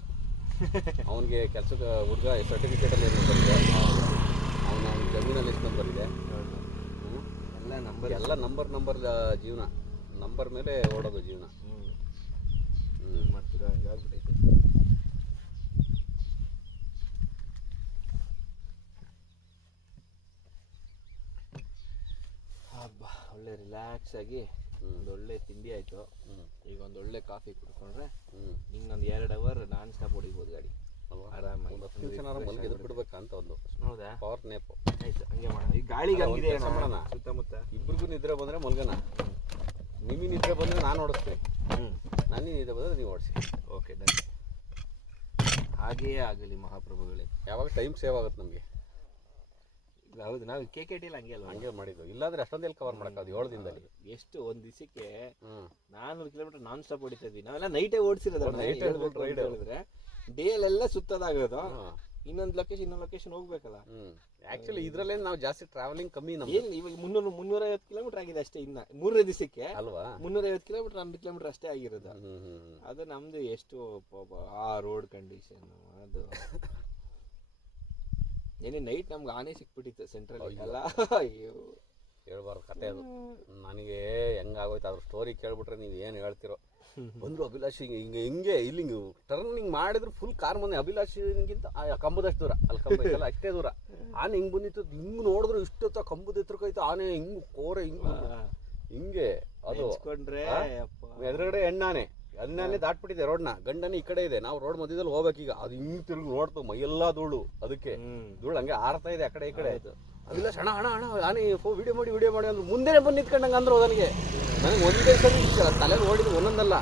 ಅವನಿಗೆ ಕೆಲಸದ ಹುಡುಗ ಸರ್ಟಿಫಿಕೇಟಲ್ಲಿ ಎಷ್ಟು ನಂಬರ್ ಇದೆ, ಅವನ ಜಮೀನಲ್ಲಿ ಎಷ್ಟು ನಂಬರ್ ಇದೆ, ಎಲ್ಲ ನಂಬರ್ ಜೀವನ. ನಂಬರ್ ಮೇಲೆ ಓಡೋದು ಜೀವನ. ಮಾಡ್ತೀರಾ ಹಂಗಾಗ್ಬಿಟ್ಟೈತೆ. ಹಬ್ಬ ಒಳ್ಳೆ ರಿಲ್ಯಾಕ್ಸ್ ಆಗಿ ಒಂದೊಳ್ಳೆ ತಿಂಡಿ ಆಯ್ತು. ಈಗ ಒಂದೊಳ್ಳೆ ಕಾಫಿ ಕುಡ್ಕೊಂಡ್ರೆ ಇನ್ನೊಂದು 2 ಅವರ್ ನಾನ್ ಸ್ಟಾಪ್ ಹೊಡಿಬೋದು ಗಾಡಿ ಆರಾಮಾಗಿ. 10 ನಿಮಿಷ ಮಲ್ಗೆ ಬಿಡ್ಬೇಕಂತ ಒಂದು. ಹೌದಾ, ಪವರ್ ನೇಪ್ ಆಯ್ತು, ಹಂಗೆ ಮಾಡೋಣ. ಈ ಗಾಳಿಗೆ ಹಂಗಿದೆ ಮಾಡೋಣ. ಸುತ್ತಮುತ್ತ ಇಬ್ರಿಗೂ ನಿದ್ರೆ ಬಂದ್ರೆ ಮಲ್ಗನ, ನಿಮಗೆ ನಿದ್ರೆ ಬಂದ್ರೆ ನಾನು ಓಡಿಸ್ತೀನಿ, ನನಗೆ ನಿದ್ರೆ ಬಂದ್ರೆ ನೀವು ಓಡಿಸಿ. Okay, done. ಹಾಗೆಯೇ ಆಗಲಿ ಮಹಾಪ್ರಭುಗಳೇ. ಯಾವಾಗ ಟೈಮ್ ಸೇವ್ ಆಗುತ್ತೆ ನಮಗೆ. ಹೌದು, ನಾವು KKT ಹಂಗೆ ಅಲ್ವಾ, ಹಂಗೆ ಮಾಡಿದ್ದು. ಇಲ್ಲಾಂದ್ರೆ ಅಷ್ಟೊಂದೆಲ್ಲಿ ಕವರ್ ಮಾಡೋದು 7 ದಿನದಲ್ಲಿ. ಎಷ್ಟು ಒಂದ್ ದಿವಸಕ್ಕೆ 400 ಕಿಲೋಮೀಟರ್ ನಾನ್ ಸ್ಟಾಪ್ ಹೊಡಿತಾ ಇದ್ವಿ ನಾವೆಲ್ಲ. ನೈಟೇ ಓಡಿಸಿರೋದು. ಹೇಳಿದ್ರೆ ಡೇ ಅಲ್ಲೆಲ್ಲ ಸುತ್ತದಾಗೋದು. ಇನ್ನೊಂದು ಲೊಕೇಶನ್ ಹೋಗ್ಬೇಕಲ್ಲ. ಆಕ್ಚುಲಿ ಇದ್ರಲ್ಲೇ ನಾವು ಜಾಸ್ತಿ ಟ್ರಾವೆಲಿಂಗ್ ಕಮ್ಮಿ. ಏನ್ ಇವಾಗ 350 ಕಿಲೋಮೀಟರ್ ಆಗಿದೆ ಅಷ್ಟೇ. ಇನ್ನ 3 ದಿವಸಕ್ಕೆ ಅಲ್ವಾ 350 ಕಿಲೋಮೀಟರ್ 100 ಕಿಲೋಮೀಟರ್ ಅಷ್ಟೇ ಆಗಿರೋದು. ಅದು ನಮ್ದು ಎಷ್ಟು ಆ ರೋಡ್ ಕಂಡೀಷನ್. ಅದು ಏನೇ ನೈಟ್ ನಮ್ಗೆ ಆನೆ ಸಿಕ್ಬಿಟ್ಟಿತ್ತು ಸೆಂಟ್ರಲ್ ಎಲ್ಲ. ಅಯ್ಯೋ ಹೇಳ್ಬಾರ್ದು ಕತೆ ಅದು. ನನಗೆ ಹೆಂಗಾಗೋಯ್ತು ಅದ್ರ ಸ್ಟೋರಿ ಕೇಳ್ಬಿಟ್ರೆ ನೀವು ಏನು ಹೇಳ್ತಿರೋ. ಬಂದ್ರು ಅಭಿಲಾಷಿ ಹಿಂಗೆ ಇಲ್ಲಿ ಟರ್ನಿಂಗ್ ಮಾಡಿದ್ರು ಫುಲ್ ಕಾರ್ ಬಂದೆ. ಅಭಿಲಾಷಿಗಿಂತ ಕಂಬದಷ್ಟು ದೂರ, ಅಲ್ಲಿ ಕಂಬ ಇತ್ತಲ್ಲ ಅಷ್ಟೇ ದೂರ. ಆನೆ ಹಿಂಗೆ ಬಂದಿತ್ತು. ಹಿಂಗೆ ನೋಡಿದ್ರು ಇಷ್ಟೊತ್ತ ಕಂಬದ ಎತ್ತರಕ್ಕೈತು ಆನೆ. ಹಿಂಗೆ ಕೋರೆ ಹಿಂಗೆ ಅದು ಎದುರುಗಡೆ ಹೆಣ್ಣಾನೆ. ಅದನ್ನೇ ದಾಟ್ಬಿಟ್ಟಿದೆ ರೋಡ್ನ. ಗಂಡನೇ ಈ ಕಡೆ ಇದೆ. ನಾವು ರೋಡ್ ಮಧ್ಯದಲ್ಲಿ ಹೋಗ್ಬೇಕೀಗ. ಅದು ಹಿಂಗೆ ತಿರುಗಿ ನೋಡ್ತು, ಮೈಯೆಲ್ಲ ಧೂಳು. ಅದಕ್ಕೆ ಧೂಳು ಹಂಗೆ ಆರ್ತಾ ಇದೆ ಆ ಕಡೆ ಈ ಕಡೆ. ಅದಿಲ್ಲ ಹಣ ಆನೆ ವಿಡಿಯೋ ಮಾಡಿ ಅಂದ್ರೆ ಮುಂದೆನೇ ಬಂದು ನಿಂತ್ಕೊಂಡಂಗೆ ಅಂದ್ರು. ನನಗೆ ಒಂದೇ ಸಲ ತಲೆಗೆ ಓಡಿದ್ರು ಒಂದೊಂದಲ್ಲ.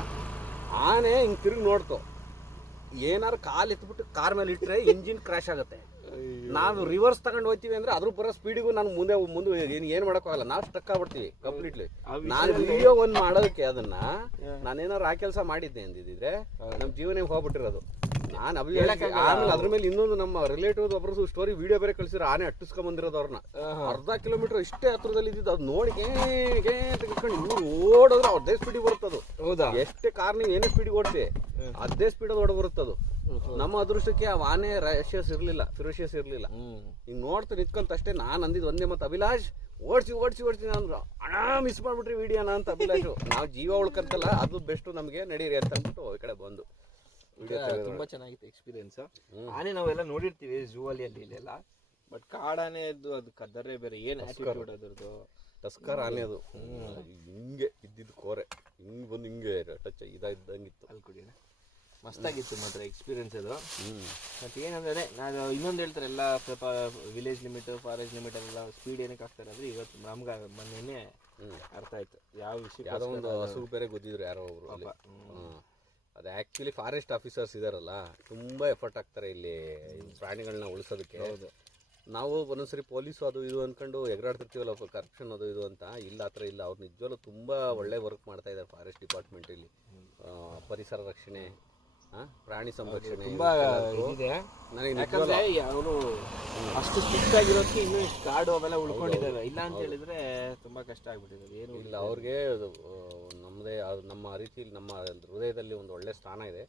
ಆನೆ ಹಿಂಗೆ ತಿರುಗಿ ನೋಡ್ತು. ಏನಾರು ಕಾಲು ಎತ್ಬಿಟ್ಟು ಕಾರ್ ಮೇಲೆ ಇಟ್ಟರೆ ಇಂಜಿನ್ ಕ್ರ್ಯಾಶ್ ಆಗುತ್ತೆ. ನಾವು ರಿವರ್ಸ್ ತಗೊಂಡು ಹೋಗ್ತೀವಿ ಅಂದ್ರೆ ಅದ್ರ ಬರೋ ಸ್ಪೀಡಿಗೂ ನಾನು ಮುಂದೆ ಏನು ಮಾಡೋಕ್ಕಾಗಲ್ಲ. ನಾವು ಸ್ಟಕ್ ಆಗ್ಬಿಡ್ತೀವಿ ಕಂಪ್ಲೀಟ್ಲಿ. ನಾನು ವಿಡಿಯೋ ಒಂದು ಮಾಡೋದಕ್ಕೆ ಅದನ್ನ ನಾನೇನಾರು ಆ ಕೆಲಸ ಮಾಡಿದ್ದೆ ಅಂದಿದ್ರೆ ನಮ್ಮ ಜೀವನ ಹೋಗ್ಬಿಟ್ಟಿರೋದು. ನಾನು ಆಮೇಲೆ ಅದ್ರ ಮೇಲೆ ಇನ್ನೊಂದು ನಮ್ಮ ರಿಲೇಟಿವ್ ಒಬ್ಬರು ಸ್ಟೋರಿ ವಿಡಿಯೋ ಬೇರೆ ಕಳ್ಸಿದ್ರು, ಆನೆ ಅಟ್ಟಿಸ್ಕೊಂಡ್ ಬಂದಿರೋದು ಅವ್ರನ್ನ. ಅರ್ಧ ಕಿಲೋಮೀಟರ್ ಇಷ್ಟೇ ಹತ್ರದಲ್ಲಿ ಇದ್ದಿದ್ದು, ಅದು ನೋಡಿ ತೆಗೆಸ್ಕೊಂಡು ಇವ್ರು ಓಡೋದ್ರೆ ಅದೇ ಸ್ಪೀಡಿಗೆ ಬರುತ್ತದು. ಹೌದಾ? ಎಷ್ಟೇ ಕಾರ್ ನೀವು ಏನೇ ಸ್ಪೀಡಿಗೆ ಓಡಿಸಿ ಅದೇ ಸ್ಪೀಡಲ್ಲಿ ಓಡ ಬರುತ್ತದು. ನಮ್ಮ ಅದೃಷ್ಟಕ್ಕೆ ಆ ಆನೆ ಫಿರೋಷಿಯಸ್ ಇರ್ಲಿಲ್ಲ. ಹಿಂಗ್ ನೋಡ್ತಾ ನಿಂತ್ಕೊಂತ ಅಷ್ಟೇ ನಾನು ಅಂದಿದ್ದು ಒಂದೇ ಮತ್ತೆ, ಅಭಿಲಾಷ್ ಓಡಿಸಿ ಅಂದ್ರು. ಅಣ್ಣ ಮಿಸ್ ಮಾಡ್ಬಿಟ್ರಿ ವಿಡಿಯೋನ ಅಂತ ಅಭಿಲಾಷ್. ನಾವು ಜೀವ ಉಳ್ಕಂತಲ್ಲ, ಅದು ಬೆಸ್ಟ್ ನಮ್ಗೆ, ನಡೀರಿ ಅಂತ ಅಂದ್ಬಿಟ್ಟು ಈ ಕಡೆ ಬಂದು ತುಂಬಾ ಚೆನ್ನಾಗಿತ್ತು ಎಕ್ಸ್ಪೀರಿಯನ್ಸ್. ಆನೆ ನಾವೆಲ್ಲ ನೋಡಿರ್ತೀವಿ ಝೂ ಅಲ್ಲಿ ಇಲ್ಲೆಲ್ಲ, ಬಟ್ ಕಾಡಾನೆದು ಅದು ಕದರೇ ಬೇರೆ. ಏನ್ ಆಟಿಟ್ಯೂಡ್ ಅದರದ್ದು. ಟಸ್ಕರ್ ಆನೆ ಅದು. ಹಿಂಗೆ ಇದ್ದಿದ್ದು ಕೋರೆ ಹಿಂಗ್ ಬಂದು ಹಿಂಗೆ ಟಚ್ ಇದ್ದಂಗಿತ್ತು. ಅಲ್ಲಿ ಕುಡಿಯೋಣ. ಮಸ್ತಾಗಿತ್ತು ಮಾತ್ರ ಎಕ್ಸ್ಪೀರಿಯನ್ಸ್ ಅದು. ಮತ್ತೆ ಏನಂದ್ರೆ ನಾನು ಇನ್ನೊಂದು ಹೇಳ್ತಾರೆ, ಎಲ್ಲ ಸ್ವಲ್ಪ ವಿಲೇಜ್ ಲಿಮಿಟ್ ಫಾರೆಸ್ಟ್ ಲಿಮಿಟ್ ಎಲ್ಲ ಸ್ಪೀಡ್ ಏನಕ್ಕೆ ಆಗ್ತಾರೆ ಅಂದ್ರೆ, ಇವತ್ತು ನಮ್ಗೆ ಮೊನ್ನೆ ಅರ್ಥ ಆಯ್ತು ಯಾವ ವಿಷಯ. ಯಾವುದೋ ಒಂದು ಹಸು ಬೇರೆ ಗೊತ್ತಿದ್ರು ಯಾರೋ ಒಬ್ರು ಅಲ್ಲಿ. ಅದು ಆ್ಯಕ್ಚುಲಿ ಫಾರೆಸ್ಟ್ ಆಫೀಸರ್ಸ್ ಇದಾರಲ್ಲ, ತುಂಬ ಎಫರ್ಟ್ ಹಾಕ್ತಾರೆ ಇಲ್ಲಿ ಪ್ರಾಣಿಗಳನ್ನ ಉಳಿಸೋದಕ್ಕೆ. ನಾವು ಒಂದೊಂದ್ಸರಿ ಪೊಲೀಸು ಅದು ಇದು ಅಂದ್ಕೊಂಡು ಎಗರಾಡ್ತಿರ್ತೀವಲ್ಲ, ಕರಪ್ಷನ್ ಅದು ಇದು ಅಂತ. ಇಲ್ಲ ಆ ಥರ ಇಲ್ಲ, ಅವ್ರು ನಿಜವಲ್ಲೂ ತುಂಬ ಒಳ್ಳೆ ವರ್ಕ್ ಮಾಡ್ತಾ ಇದ್ದಾರೆ ಫಾರೆಸ್ಟ್ ಡಿಪಾರ್ಟ್ಮೆಂಟ್ ಇಲ್ಲಿ. ಪರಿಸರ ರಕ್ಷಣೆ, ಪ್ರಾಣಿ ಸಂರಕ್ಷಣೆ ತುಂಬಾ ಇದೆ. ಯಾಕಂದ್ರೆ ಅವರು ಅಷ್ಟು ಸ್ಟ್ರಿಕ್ಟ್ ಆಗಿರೋದಕ್ಕೆ ಇನ್ನೂ ಕಾಡು ಅವೆಲ್ಲ ಉಳ್ಕೊಂಡಿದ್ದಾವೆ. ಇಲ್ಲ ಅಂತ ಹೇಳಿದ್ರೆ ತುಂಬಾ ಕಷ್ಟ ಆಗ್ಬಿಟ್ಟಿದೆ. ಏನು ಇಲ್ಲ, ಅವ್ರಿಗೆ ನಮ್ಮದೇ ನಮ್ಮ ರೀತಿಯಲ್ಲಿ ನಮ್ಮ ಹೃದಯದಲ್ಲಿ ಒಂದು ಒಳ್ಳೆ ಸ್ಥಾನ ಇದೆ.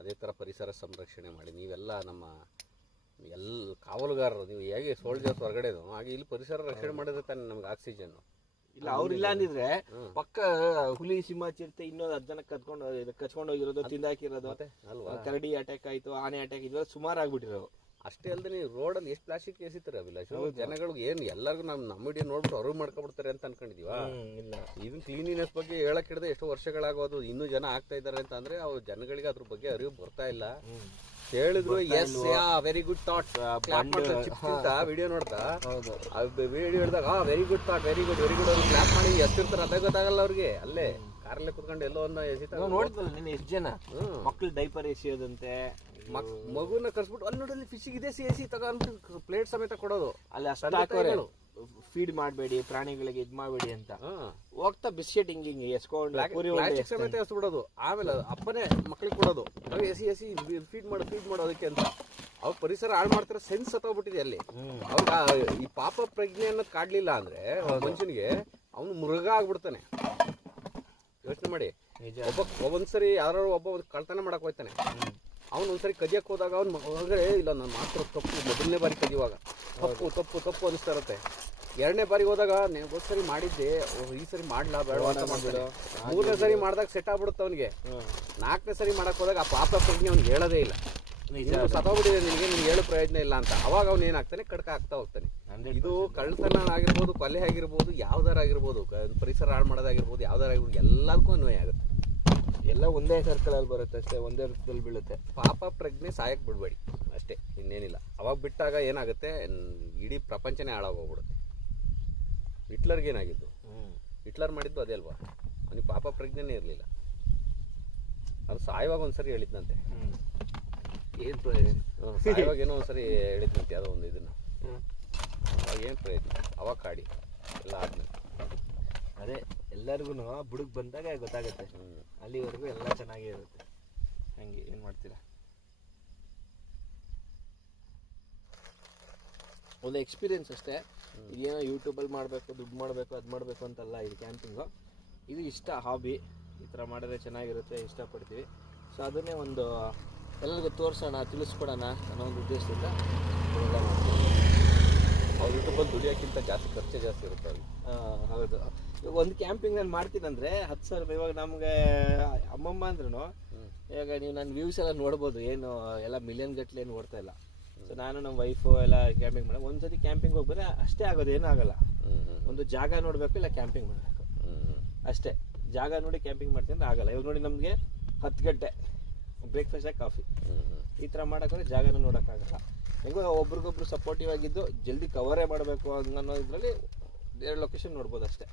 ಅದೇ ಥರ ಪರಿಸರ ಸಂರಕ್ಷಣೆ ಮಾಡಿ ನೀವೆಲ್ಲ ನಮ್ಮ ಕಾವಲುಗಾರರು. ನೀವು ಹೇಗೆ ಸೋಲ್ಜರ್ಸ್ ಹೊರಗಡೆದು ಹಾಗೆ ಇಲ್ಲಿ ಪರಿಸರ ರಕ್ಷಣೆ ಮಾಡಿದ್ರೆ ತಾನೇ ನಮ್ಗೆ ಆಕ್ಸಿಜನ್. ಇಲ್ಲ ಅವ್ರಿಲ್ಲ ಅಂದಿದ್ರೆ ಪಕ್ಕ ಹುಲಿ ಸಿಂಹ ಚಿರತೆ ಇನ್ನೊಂದು 10 ಜನ ಕಚ್ಕೊಂಡು ಹೋಗಿರೋದು, ತಿಂದಾಕಿರೋದು, ಅಲ್ವಾ? ಕರಡಿ ಅಟ್ಯಾಕ್ ಆಯ್ತು, ಆನೆ ಅಟ್ಯಾಕ್ ಇದ್ವೆಲ್ಲ ಸುಮಾರು ಆಗ್ಬಿಟ್ಟಿರೋ. ಅಷ್ಟೇ ಅಲ್ಲದೆ ನೀವು ರೋಡಲ್ಲಿ ಎಷ್ಟು ಪ್ಲಾಸ್ಟಿಕ್ ಎಸಿತಾರೆ ಅಭಿಲಾಷ್. ಜನಗಳಿಗೆ ಏನು ಎಲ್ಲರಿಗೂ ನಮ್ಮ ವಿಡಿಯೋ ನೋಡ್ಬಿಟ್ಟು ಅವ್ರು ಮಾಡ್ಕೊಬಿಡ್ತಾರೆ ಅಂತ ಅನ್ಕೊಂಡಿದೀವ. ಇಲ್ಲ, ಇದನ್ನ ಕ್ಲೀನಿನೆಸ್ ಬಗ್ಗೆ ಹೇಳಕ್ ಹಿಡಿದ್ರೆ ಎಷ್ಟೋ ವರ್ಷಗಳಾಗೋದು, ಇನ್ನೂ ಜನ ಆಗ್ತಾ ಇದ್ದಾರೆ ಅಂತ ಅಂದ್ರೆ ಅವ್ರು ಜನಗಳಿಗೆ ಅದ್ರ ಬಗ್ಗೆ ಅರಿವು ಬರ್ತಾ ಇಲ್ಲ. ಹೇಳಿದ್ರು yes very good thought video ನೋಡ್ತಾ ವಿಡಿಯೋ ಹೇಳಿದಾಗ very good thought, very good ಅವ್ರು ಕ್ಲಾಪ್ ಮಾಡಿ ಎಷ್ಟಿರ್ತಾರೆ ಅದೇ ಗೊತ್ತಾಗಲ್ಲ ಅವ್ರಿಗೆ. ಅಲ್ಲೇ ಕಾರಲ್ಲೇ ಕುತ್ಕೊಂಡು ಎಲ್ಲೋ ಒಂದು ಎಸಿತಾರೆ. ನೋಡಿದ್ವಲ್ಲ ನಿನ್ನೆ ಎಷ್ಟು ಜನ ಮಕ್ಳು ಡೈಪರ್ ಎಸಿಯೋದಂತೆ, ಮಗುನ ಕರ್ಸ್ಬಿಟ್ಟು ಅಲ್ಲಿ ನೋಡಿ ಫಿಶಿಗೆ ಇದೆ ಎಸಿ ತಗೊಂಡ್ಬಿಟ್ಟು ಪ್ಲೇಟ್ ಸಮೇತ ಕೊಡೋದು. ಅಲ್ಲಿ ಅಷ್ಟು ಫೀಡ್ ಮಾಡಬೇಡಿ ಪ್ರಾಣಿಗಳಿಗೆ, ಇದ್ ಮಾಡಬೇಡಿ ಅಂತ ಹೋಗ್ತಾ ಬಿಸ್ಕೆಟ್ ಹಿಂಗೆ ಎಸ್ಕೊಂಡು ಸಮೇತ ಎಸ್ಬಿಡೋದು. ಆಮೇಲೆ ಅಪ್ಪನೇ ಮಕ್ಳಿಗೆ ಕೊಡೋದು, ಎಸಿ ಫೀಡ್ ಮಾಡೋದಕ್ಕೆ ಅಂತ. ಅವ್ರ ಪರಿಸರ ಹಾಳು ಮಾಡ್ತಾರೆ, ಸೆನ್ಸ್ ಸತ್ತೋಗ್ಬಿಟ್ಟಿದೆ ಅಲ್ಲಿ. ಅವ್ರ ಈ ಪಾಪ ಪ್ರಜ್ಞೆ ಅನ್ನೋದು ಕಾಡ್ಲಿಲ್ಲ ಅಂದ್ರೆ ಮನುಷ್ಯನಿಗೆ ಅವನು ಮೃಗ ಆಗ್ಬಿಡ್ತಾನೆ. ಯೋಚನೆ ಮಾಡಿ, ಒಂದ್ಸರಿ ಯಾರು ಒಬ್ಬ ಕಳ್ತನ ಮಾಡಕ್ ಹೋಗ್ತಾನೆ, ಅವ್ನು ಒಂದ್ಸರಿ ಕದಿಯಕ್ಕೆ ಹೋದಾಗ ಅವ್ನು ಹೊರಗಡೆ ಇಲ್ಲ ನಾನು ಮಾತ್ರ ತಪ್ಪು, ಮೊದಲನೇ ಬಾರಿ ಕದಿಯುವಾಗ ತಪ್ಪು ಅನಿಸ್ತಾ ಇರುತ್ತೆ. 2ನೇ ಬಾರಿಗೆ ಹೋದಾಗ ಒಂದು ಸರಿ ಮಾಡಿದ್ದೆ, ಈ ಸರಿ ಮಾಡ್ಲಾ ಬೇಡ ಅಂತ ಮಾಡ್ಬಿಡು. 3ನೇ ಸರಿ ಮಾಡಿದಾಗ ಸೆಟ್ ಆಗ್ಬಿಡುತ್ತೆ ಅವನಿಗೆ. 4ನೇ ಸರಿ ಮಾಡಕ್ ಹೋದಾಗ ಆ ಪಾಪ ಪ್ರಜ್ಞೆ ಅವ್ನಿಗೆ ಹೇಳೋದೇ ಇಲ್ಲ, ಸತ್ತೋಗ್ಬಿಟ್ಟಿದೆ ನಿನಗೆ, ನೀನು ಹೇಳೋ ಪ್ರಯೋಜನ ಇಲ್ಲ ಅಂತ. ಅವಾಗ ಅವ್ನು ಏನಾಗ್ತಾನೆ, ಕಡ್ಕ ಆಗ್ತಾ ಹೋಗ್ತಾನೆ. ಇದು ಕಳ್ತನ ಆಗಿರ್ಬೋದು, ಕೊಲೆ ಆಗಿರ್ಬೋದು, ಯಾವ್ದಾರ ಆಗಿರ್ಬೋದು, ಪರಿಸರ ಹಾಳು ಮಾಡೋದಾಗಿರ್ಬೋದು, ಯಾವ್ದಾರ ಆಗಿರ್ಬೋದು, ಎಲ್ಲದಕ್ಕೂ ಅನ್ವಯ ಆಗುತ್ತೆ. ಎಲ್ಲ ಒಂದೇ ಸರ್ಕಲ್ ಅಲ್ಲಿ ಬರುತ್ತೆ ಅಷ್ಟೇ, ಒಂದೇ ವೃತ್ತದಲ್ಲಿ ಬೀಳುತ್ತೆ. ಪಾಪ ಪ್ರಜ್ಞೆ ಸಾಯಕ್ ಬಿಡ್ಬೇಡಿ ಅಷ್ಟೇ, ಇನ್ನೇನಿಲ್ಲ. ಅವಾಗ ಬಿಟ್ಟಾಗ ಏನಾಗುತ್ತೆ, ಇಡೀ ಪ್ರಪಂಚನೇ ಹಾಳಾಗೋಗ್ಬಿಡುತ್ತೆ. ಹಿಟ್ಲರ್ಗೆ ಏನಾಗಿದ್ದು, ಹಿಟ್ಲರ್ ಮಾಡಿದ್ದು ಅದೇ ಅಲ್ವಾ, ಅವನಿಗೆ ಪಾಪ ಪ್ರಜ್ಞೆನೇ ಇರಲಿಲ್ಲ. ಅದು ಸಾಯುವಾಗ ಒಂದ್ಸರಿ ಹೇಳಿದ್ನಂತೆ, ಸಾಯುವಾಗ ಏನೋ ಒಂದ್ಸರಿ ಹೇಳಿದ್ನಂತೆ ಯಾವುದೋ ಒಂದು ಇದನ್ನ. ಅವಾಗ ಏನು ಪ್ರಯತ್ನ, ಅವಾಗ ಕಾಡಿ ಎಲ್ಲ ಆದ್ಮೇಲೆ ಅದೇ ಎಲ್ಲರಿಗೂ ಬುಡಕ್ ಬಂದಾಗ ಗೊತ್ತಾಗುತ್ತೆ. ಅಲ್ಲಿವರೆಗೂ ಎಲ್ಲ ಚೆನ್ನಾಗೇ ಇರುತ್ತೆ. ಹಂಗೆ ಏನು ಮಾಡ್ತೀರಾ, ಒಂದು ಎಕ್ಸ್ಪೀರಿಯನ್ಸ್ ಅಷ್ಟೇ. ಇದೇನೋ ಯೂಟ್ಯೂಬಲ್ಲಿ ಮಾಡಬೇಕು, ದುಡ್ಡು ಮಾಡಬೇಕು, ಅದು ಮಾಡಬೇಕು ಅಂತಲ್ಲ. ಇದು ಕ್ಯಾಂಪಿಂಗು, ಇದು ಇಷ್ಟ, ಹಾಬಿ. ಈ ಥರ ಮಾಡಿದ್ರೆ ಚೆನ್ನಾಗಿರುತ್ತೆ, ಇಷ್ಟಪಡ್ತೀವಿ. ಸೊ ಅದನ್ನೇ ಒಂದು ಎಲ್ಲರಿಗೂ ತೋರಿಸೋಣ, ತಿಳಿಸ್ಕೊಡೋಣ ಅನ್ನೋ ಒಂದು ಉದ್ದೇಶದಿಂದ ಇವೆಲ್ಲ ಮಾಡ್ತೀವಿ. ಅವ್ರು ಯೂಟ್ಯೂಬಲ್ಲಿ ದುಡಿಯೋಕ್ಕಿಂತ ಖರ್ಚೆ ಜಾಸ್ತಿ ಇರುತ್ತೆ ಅವ್ರಿಗೆ. ಹೌದು. ಇವಾಗ ಒಂದು ಕ್ಯಾಂಪಿಂಗ್ ನಾನು ಮಾಡ್ತೀನಂದ್ರೆ 10,000 ರೂಪಾಯಿ. ಇವಾಗ ನಮಗೆ ಅಮ್ಮಮ್ಮ ಅಂದ್ರೂ ಇವಾಗ ನೀವು ನನ್ನ ವ್ಯೂಸ್ ಎಲ್ಲ ನೋಡ್ಬೋದು, ಏನು ಎಲ್ಲ ಮಿಲಿಯನ್ ಗಟ್ಟಲೆ ಏನು ಓಡ್ತಾ ಇಲ್ಲ. ಸೊ ನಾನು ನಮ್ಮ ವೈಫು ಎಲ್ಲ ಕ್ಯಾಂಪಿಂಗ್ ಮಾಡೋದು. ಒಂದ್ಸತಿ ಕ್ಯಾಂಪಿಂಗ್ ಹೋಗ್ಬಾರೆ ಅಷ್ಟೇ ಆಗೋದು, ಏನೂ ಆಗಲ್ಲ. ಒಂದು ಜಾಗ ನೋಡಬೇಕು, ಇಲ್ಲ ಕ್ಯಾಂಪಿಂಗ್ ಮಾಡಬೇಕು ಅಷ್ಟೇ. ಜಾಗ ನೋಡಿ ಕ್ಯಾಂಪಿಂಗ್ ಮಾಡ್ತೀನಿ ಅಂದ್ರೆ ಆಗಲ್ಲ. ಇವಾಗ ನೋಡಿ ನಮಗೆ 10 ಗಂಟೆ ಬ್ರೇಕ್ಫಾಸ್ಟ್ ಕಾಫಿ ಈ ಥರ ಮಾಡೋಕ್ಕಾದ್ರೆ ಜಾಗನೂ ನೋಡೋಕ್ಕಾಗಲ್ಲ. ಹೆಂಗೋ ಒಬ್ರಿಗೊಬ್ರು ಸಪೋರ್ಟಿವ್ ಆಗಿದ್ದು ಜಲ್ದಿ ಕವರೇ ಮಾಡಬೇಕು ಅನ್ನೋ ಇದರಲ್ಲಿ 2 ಲೊಕೇಶನ್ ನೋಡ್ಬೋದು ಅಷ್ಟೇ.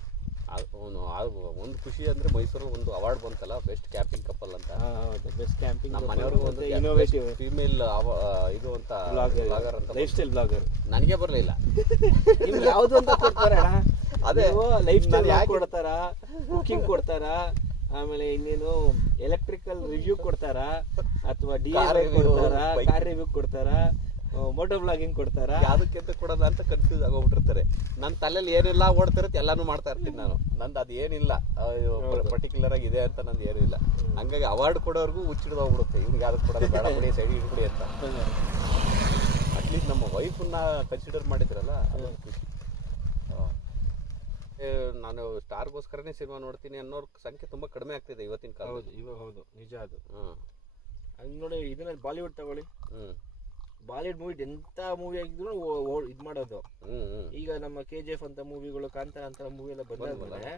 ಒಂದು ಖುಷಿ ಅಂದರೆ ಮೈಸೂರು ಒಂದು ಅವಾರ್ಡ್ ಬಂತಲ್ಲ, ಬೆಸ್ಟ್ ಕ್ಯಾಂಪಿಂಗ್ ಕಪಲ್ ಅಂತ. ಹೌದು, ಬೆಸ್ಟ್ ಕ್ಯಾಂಪಿಂಗ್. ನಮ್ಮ ಮನೆಯವ್ರಿಗೂ ಒಂದು ಇನೋವೇಟಿವ್ ಫೀಮೇಲ್ ಇದು ಅಂತ ಬ್ಲಾಗರ್ ಅಂತ, ಲೈಫ್ ಸ್ಟೈಲ್ ಬ್ಲಾಗರ್. ನನಗೆ ಬರಲಿಲ್ಲ, ನಿಮ್ಗೆ ಯಾವುದು ಅಂತ ಕೊಡ್ತಾರೆ. ಅದೇ ಲೈಫ್ ಸ್ಟೈಲ್ ಯಾಕೆ ಕೊಡ್ತಾರ, ಕುಕಿಂಗ್ ಕೊಡ್ತಾರ, ಆಮೇಲೆ ಇನ್ನೇನು ಎಲೆಕ್ಟ್ರಿಕಲ್ ರಿವ್ಯೂ ಕೊಡ್ತಾರಾ ಅಥವಾ Car review, ಕೊಡ್ತಾರಾ, bike- ಕಾರ್ ರಿವ್ಯೂ ಕೊಡ್ತಾರಾ, ಮೋಟೋ ಬ್ಲಾಗಿಂಗ್ ಕೊಡ್ತಾರಾ, ಯಾವ್ದಕ್ಕೆಂತ ಕೊಡೋದು ಅಂತ ಕನ್ಫ್ಯೂಸ್ ಆಗೋಗ್ಬಿಟ್ಟಿರ್ತಾರೆ. ನನ್ನ ತಲೆಯಲ್ಲಿ ಏನೆಲ್ಲ ಓಡ್ತಿರುತ್ತೆ ಎಲ್ಲಾನು ಮಾಡ್ತಾ ಇರ್ತೀನಿ ನಾನು. ನಂದು ಅದು ಏನಿಲ್ಲ ಪರ್ಟಿಕ್ಯುಲರ್ ಆಗಿ ಇದೆ ಅಂತ ನಂದು ಏನೂ ಇಲ್ಲ. ಹಂಗಾಗಿ ಅವಾರ್ಡ್ ಕೊಡೋರ್ಗೂ ಹುಚ್ಚಿಡ್ದು ಹೋಗ್ಬಿಡುತ್ತೆ, ಇವ್ರಿಗೆ ಯಾವ್ದು ಕೊಡೋದು ಬೇಡ ಬಿಡಿ ಸೈಡ್ ಇಟ್ಬಿಡಿ ಅಂತ. ಅಟ್ಲೀಸ್ಟ್ ನಮ್ಮ ವೈಫನ್ನ ಕನ್ಸಿಡರ್ ಮಾಡಿದ್ರಲ್ಲ ಅದು ಖುಷಿ. ನಾನು ಸ್ಟಾರ್ಗೋಸ್ಕರನೇ ಸಿನಿಮಾ ನೋಡ್ತೀನಿ ಅನ್ನೋರ್ ಸಂಖ್ಯೆ ತುಂಬಾ ಕಡಿಮೆ ಆಗ್ತಿದೆ ಇವತ್ತಿನ ಕಾಲ. ಹೌದು ಇವಾಗ ಹೌದು ನಿಜ ಅದು. ಹಂಗ್ ನೋಡಿ ಇದನ್ನ ಬಾಲಿವುಡ್ ತಗೊಳ್ಳಿ, ಬಾಲಿವುಡ್ ಮೂವಿ ಎಂತ ಮೂವಿ ಆಗಿದ್ರು ಇದ್ ಮಾಡೋದು. ಈಗ ನಮ್ಮ KGF ಅಂತ ಮೂವಿಗಳು, ಕಾಂತಾರ ಅಂತ ಮೂವಿ ಎಲ್ಲ ಬಂದಾದ್ಮೇಲೆ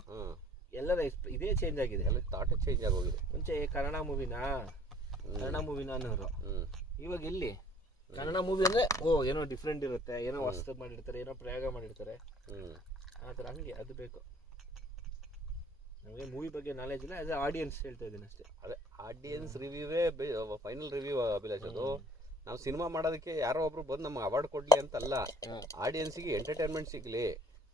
ಎಲ್ಲರ ಇದೇ ಚೇಂಜ್ ಆಗಿದೆ, ಎಲ್ಲ ಥಾಟೇ ಚೇಂಜ್ ಆಗೋಗಿದೆ. ಮುಂಚೆ ಕನ್ನಡ ಮೂವಿನಾ ಅನ್ನೋರು, ಇವಾಗ ಎಲ್ಲಿ ಕನ್ನಡ ಮೂವಿ ಅಂದ್ರೆ ಏನೋ ಡಿಫ್ರೆಂಟ್ ಇರುತ್ತೆ, ಏನೋ ಹೊಸದು ಮಾಡಿರ್ತಾರೆ, ಏನೋ ಪ್ರಯೋಗ ಮಾಡಿರ್ತಾರೆ, ಆ ಥರ. ಹಂಗೆ ಅದು ಬೇಕು ನಮಗೆ. ಮೂವಿ ಬಗ್ಗೆ ನಾಲೆಜ್ ಇಲ್ಲ, ಆಸ್ ಆಡಿಯನ್ಸ್ ಹೇಳ್ತಾ ಇದ್ದೀನಿ ಅಷ್ಟೇ. ಅದೇ ಆಡಿಯನ್ಸ್ ರಿವ್ಯೂವೇ ಫೈನಲ್ ರಿವ್ಯೂ ಅಭಿಲಾಷ್. ಅದು ನಾವು ಸಿನಿಮಾ ಮಾಡೋದಕ್ಕೆ ಯಾರೋ ಒಬ್ರು ಬಂದು ನಮ್ಗೆ ಅವಾರ್ಡ್ ಕೊಡ್ಲಿ ಅಂತಲ್ಲ, ಆಡಿಯನ್ಸಿಗೆ ಎಂಟರ್ಟೈನ್ಮೆಂಟ್ ಸಿಗ್ಲಿ,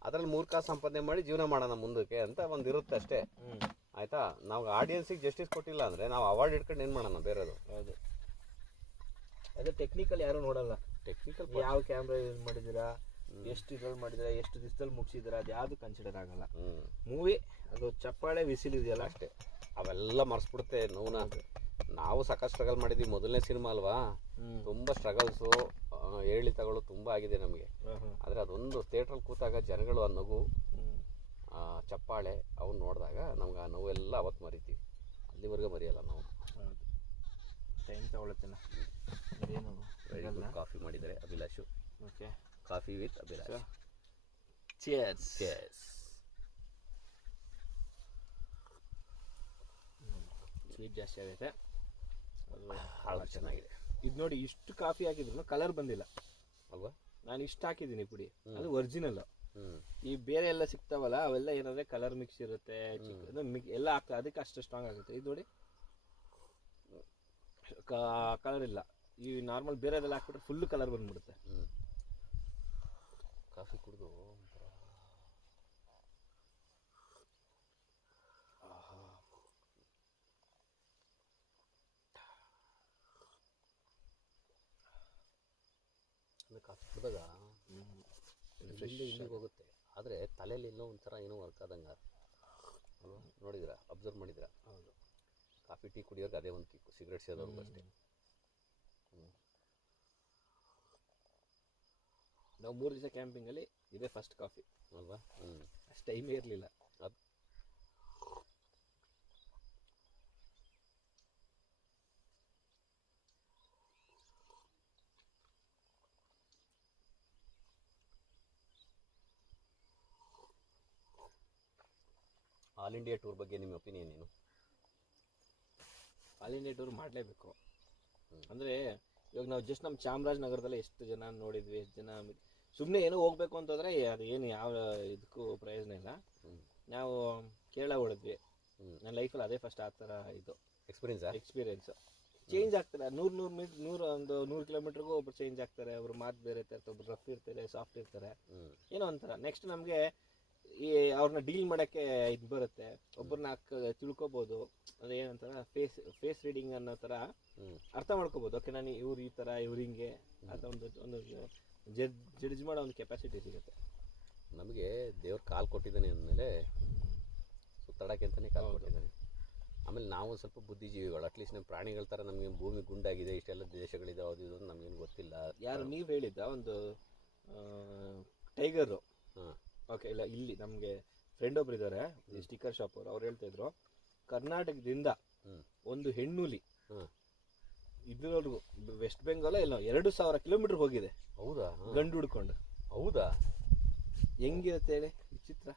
ಅದ್ರಲ್ಲಿ 3 ಕಾಸು ಸಂಪಾದನೆ ಮಾಡಿ ಜೀವನ ಮಾಡೋಣ ಮುಂದಕ್ಕೆ ಅಂತ ಒಂದು ಇರುತ್ತೆ ಅಷ್ಟೇ. ಆಯ್ತಾ, ನಾವು ಆಡಿಯನ್ಸಿಗೆ ಜಸ್ಟಿಸ್ ಕೊಟ್ಟಿಲ್ಲ ಅಂದ್ರೆ ನಾವು ಅವಾರ್ಡ್ ಇಟ್ಕೊಂಡು ಏನು ಮಾಡೋಣ ಬೇರೆದು. ಹೌದು, ಅದೇ ಟೆಕ್ನಿಕಲ್ ಯಾರು ನೋಡಲ್ಲ. ಟೆಕ್ನಿಕಲ್ ಯಾವ ಕ್ಯಾಮ್ರಾ ಯೂಸ್ ಮಾಡಿದ್ದೀರಾ, ಎಷ್ಟು ಇದ್ರಲ್ಲಿ ಮಾಡಿದ್ದೀರಾ, ಎಷ್ಟು ದಿವಸದಲ್ಲಿ ಮುಗಿಸಿದ್ದೀರಾ, ಅದು ಯಾವುದು ಕನ್ಸಿಡರ್ ಆಗಲ್ಲ. ಮೂವಿ ಅದು ಚಪ್ಪಾಳೆ ವಿಸಿಲ್ ಇದೆಯಲ್ಲ ಅಷ್ಟೇ, ಅವೆಲ್ಲ ಮರ್ಸ್ಬಿಡುತ್ತೆ ನೋವುನ. ನಾವು ಸಾಕಷ್ಟು ಸ್ಟ್ರಗಲ್ ಮಾಡಿದ್ವಿ, ಮೊದಲನೇ ಸಿನಿಮಾ ಅಲ್ವಾ, ತುಂಬ ಸ್ಟ್ರಗಲ್ಸು ಏರಿಳಿತಗಳು ತುಂಬ ಆಗಿದೆ ನಮಗೆ. ಆದರೆ ಅದೊಂದು ಥಿಯೇಟ್ರಲ್ಲಿ ಕೂತಾಗ ಜನಗಳು ಆ ನಗು, ಚಪ್ಪಾಳೆ ಅವನ್ನ ನೋಡಿದಾಗ ನಮ್ಗೆ ಆ ನೋವೆಲ್ಲ ಅವತ್ತು ಮರಿತೀವಿ, ಅಲ್ಲಿವರೆಗೂ ಮರೆಯಲ್ಲ ನಾವು. ಟೈಮ್ ತಗೊಳುತ್ತೇನ. ಏನು ಕಾಫಿ ಮಾಡಿದ್ದಾರೆ Abhilash. Okay, coffee with Abhilash. Cheers. ಚೆಸ್. ಸ್ವೀಟ್ ಜಾಸ್ತಿ ಆಗೈತೆ, ಅದು ಭಾಳ ಚೆನ್ನಾಗಿದೆ. ಇದು ನೋಡಿ, ಇಷ್ಟು ಕಾಫಿ ಹಾಕಿದ್ರು ಕಲರ್ ಬಂದಿಲ್ಲ ಅಲ್ವಾ. ನಾನು ಇಷ್ಟು ಹಾಕಿದ್ದೀನಿ ಪುಡಿ, ಅದು ಒರಿಜಿನಲ್. ಹ್ಞೂ. ಈ ಬೇರೆ ಎಲ್ಲ ಸಿಗ್ತಾವಲ್ಲ ಅವೆಲ್ಲ ಏನಂದ್ರೆ ಕಲರ್ ಮಿಕ್ಸ್ ಇರುತ್ತೆ, ಎಲ್ಲ ಆಗ್ತದೆ, ಅದಕ್ಕೆ ಅಷ್ಟು ಸ್ಟ್ರಾಂಗ್ ಆಗುತ್ತೆ. ಇದು ನೋಡಿ ಕಲರ್ ಇಲ್ಲ. ಈ ನಾರ್ಮಲ್ ಬೇರೆದೆಲ್ಲ ಹಾಕ್ಬಿಟ್ರೆ ಫುಲ್ ಕಲರ್ ಬಂದ್ಬಿಡುತ್ತೆ. ಕಾಫಿ ಕುಡಿದು ಕಾಫಿ ಕುಡಿದಾಗ ಇಲ್ಲಿಗೆ ಹೋಗುತ್ತೆ, ಆದರೆ ತಲೆಯಲ್ಲಿ ಇನ್ನೂ ಒಂಥರ ಏನೋ ವರ್ಕ್ ಆದಂಗೆ ಅಲ್ವಾ. ನೋಡಿದಿರಾ, ಅಬ್ಸರ್ವ್ ಮಾಡಿದಿರಾ? ಹೌದು, ಕಾಫಿ ಟೀ ಕುಡಿಯೋರ್ಗೆ ಅದೇ ಒಂದು ಕಿಕ್ಕು, ಸಿಗರೇಟ್ ಸೇದೋರ್ಗು ಅಷ್ಟೇ. ನಾವು 3 ದಿವಸ ಕ್ಯಾಂಪಿಂಗಲ್ಲಿ ಇದೇ ಫಸ್ಟ್ ಕಾಫಿ ಅಲ್ವಾ. ಅಷ್ಟು ಟೈಮೇ ಇರಲಿಲ್ಲ. ಅದು ಆಲ್ ಇಂಡಿಯಾ ಟೂರ್ ಬಗ್ಗೆ ನಿಮ್ಮ ಒಪಿನಿಯನ್ ಏನು? ಆಲ್ ಇಂಡಿಯಾ ಟೂರ್ ಮಾಡಲೇಬೇಕು. ಅಂದರೆ ಇವಾಗ ನಾವು ಜಸ್ಟ್ ನಮ್ಮ ಚಾಮರಾಜನಗರದಲ್ಲಿ ಎಷ್ಟು ಜನ ನೋಡಿದ್ವಿ, ಎಷ್ಟು ಜನ ಸುಮ್ಮನೆ ಏನೋ ಹೋಗ್ಬೇಕು ಅಂತಂದರೆ ಅದು ಏನು ಯಾವ ಇದಕ್ಕೂ ಪ್ರಯೋಜನ ಇಲ್ಲ. ನಾವು ಕೇರಳ ಹೊಡೆದ್ವಿ, ನನ್ನ ಲೈಫಲ್ಲಿ ಅದೇ ಫಸ್ಟ್ ಆ ಥರ ಇದು ಎಕ್ಸ್ಪೀರಿಯೆನ್ಸು. ಚೇಂಜ್ ಆಗ್ತಾರೆ, 100 ಕಿಲೋಮೀಟ್ರಿಗೂ ಒಬ್ರು ಚೇಂಜ್ ಆಗ್ತಾರೆ, ಅವ್ರ ಮಾತು ಬೇರೆ ಇರ್ತಾರೆ, ಒಬ್ರು ರಫ್ ಇರ್ತಾರೆ, ಸಾಫ್ಟ್ ಇರ್ತಾರೆ, ಏನೋ ಒಂಥರ. ನೆಕ್ಸ್ಟ್ ನಮಗೆ ಈ ಅವ್ರನ್ನ ಡೀಲ್ ಮಾಡೋಕ್ಕೆ ಇದು ಬರುತ್ತೆ, ಒಬ್ಬರನ್ನ ತಿಳ್ಕೊಬೋದು. ಅದು ಏನಂತಾರ ಫೇಸ್ ರೀಡಿಂಗ್ ಅನ್ನೋ ಥರ ಅರ್ಥ ಮಾಡ್ಕೋಬೋದು. ಓಕೆ, ನಾನು ಇವ್ರು ಈ ಥರ, ಇವ್ರು ಹಿಂಗೆ ಅಂತ ಒಂದು ಜಡ್ಜ್ ಮಾಡೋ ಒಂದು ಕೆಪಾಸಿಟಿ ಸಿಗುತ್ತೆ ನಮಗೆ. ದೇವ್ರು ಕಾಲು ಕೊಟ್ಟಿದ್ದಾನೆ ಅಂದಮೇಲೆ ಸುತ್ತಾಡೋಕ್ಕೆ ಅಂತಲೇ ಕಾಲು ಕೊಟ್ಟಿದ್ದಾನೆ. ಆಮೇಲೆ ನಾವು ಸ್ವಲ್ಪ ಬುದ್ಧಿಜೀವಿಗಳು, ಅಟ್ಲೀಸ್ಟ್ ನಮ್ಮ ಪ್ರಾಣಿಗಳ ಥರ ನಮಗೆ ಭೂಮಿ ಗುಂಡಾಗಿದೆ, ಇಷ್ಟೆಲ್ಲ ದೇಶಗಳಿದೆ, ಅದು ಇದು ಅಂತ ನಮಗೇನು ಗೊತ್ತಿಲ್ಲ. ಯಾರು ನೀವು ಹೇಳಿದ್ದ ಒಂದು ಟೈಗರು. ಓಕೆ, ಇಲ್ಲ ಇಲ್ಲಿ ನಮಗೆ ಫ್ರೆಂಡ್ ಒಬ್ರು ಇದ್ದಾರೆ, ಸ್ಟಿಕ್ಕರ್ ಶಾಪ್ ಅವ್ರು ಹೇಳ್ತಾ ಇದ್ರು, ಕರ್ನಾಟಕದಿಂದ ಒಂದು ಹೆಣ್ಣುಲಿ ಇದ್ರವರೆಗೂ ವೆಸ್ಟ್ ಬೆಂಗಾಲ್ ಇಲ್ಲ 2000 ಕಿಲೋಮೀಟರ್ ಹೋಗಿದೆ. ಹೌದಾ? ಗಂಡು ಹುಡ್ಕೊಂಡು. ಹೌದಾ? ಹೆಂಗಿರುತ್ತೆ ಹೇಳಿ, ವಿಚಿತ್ರ.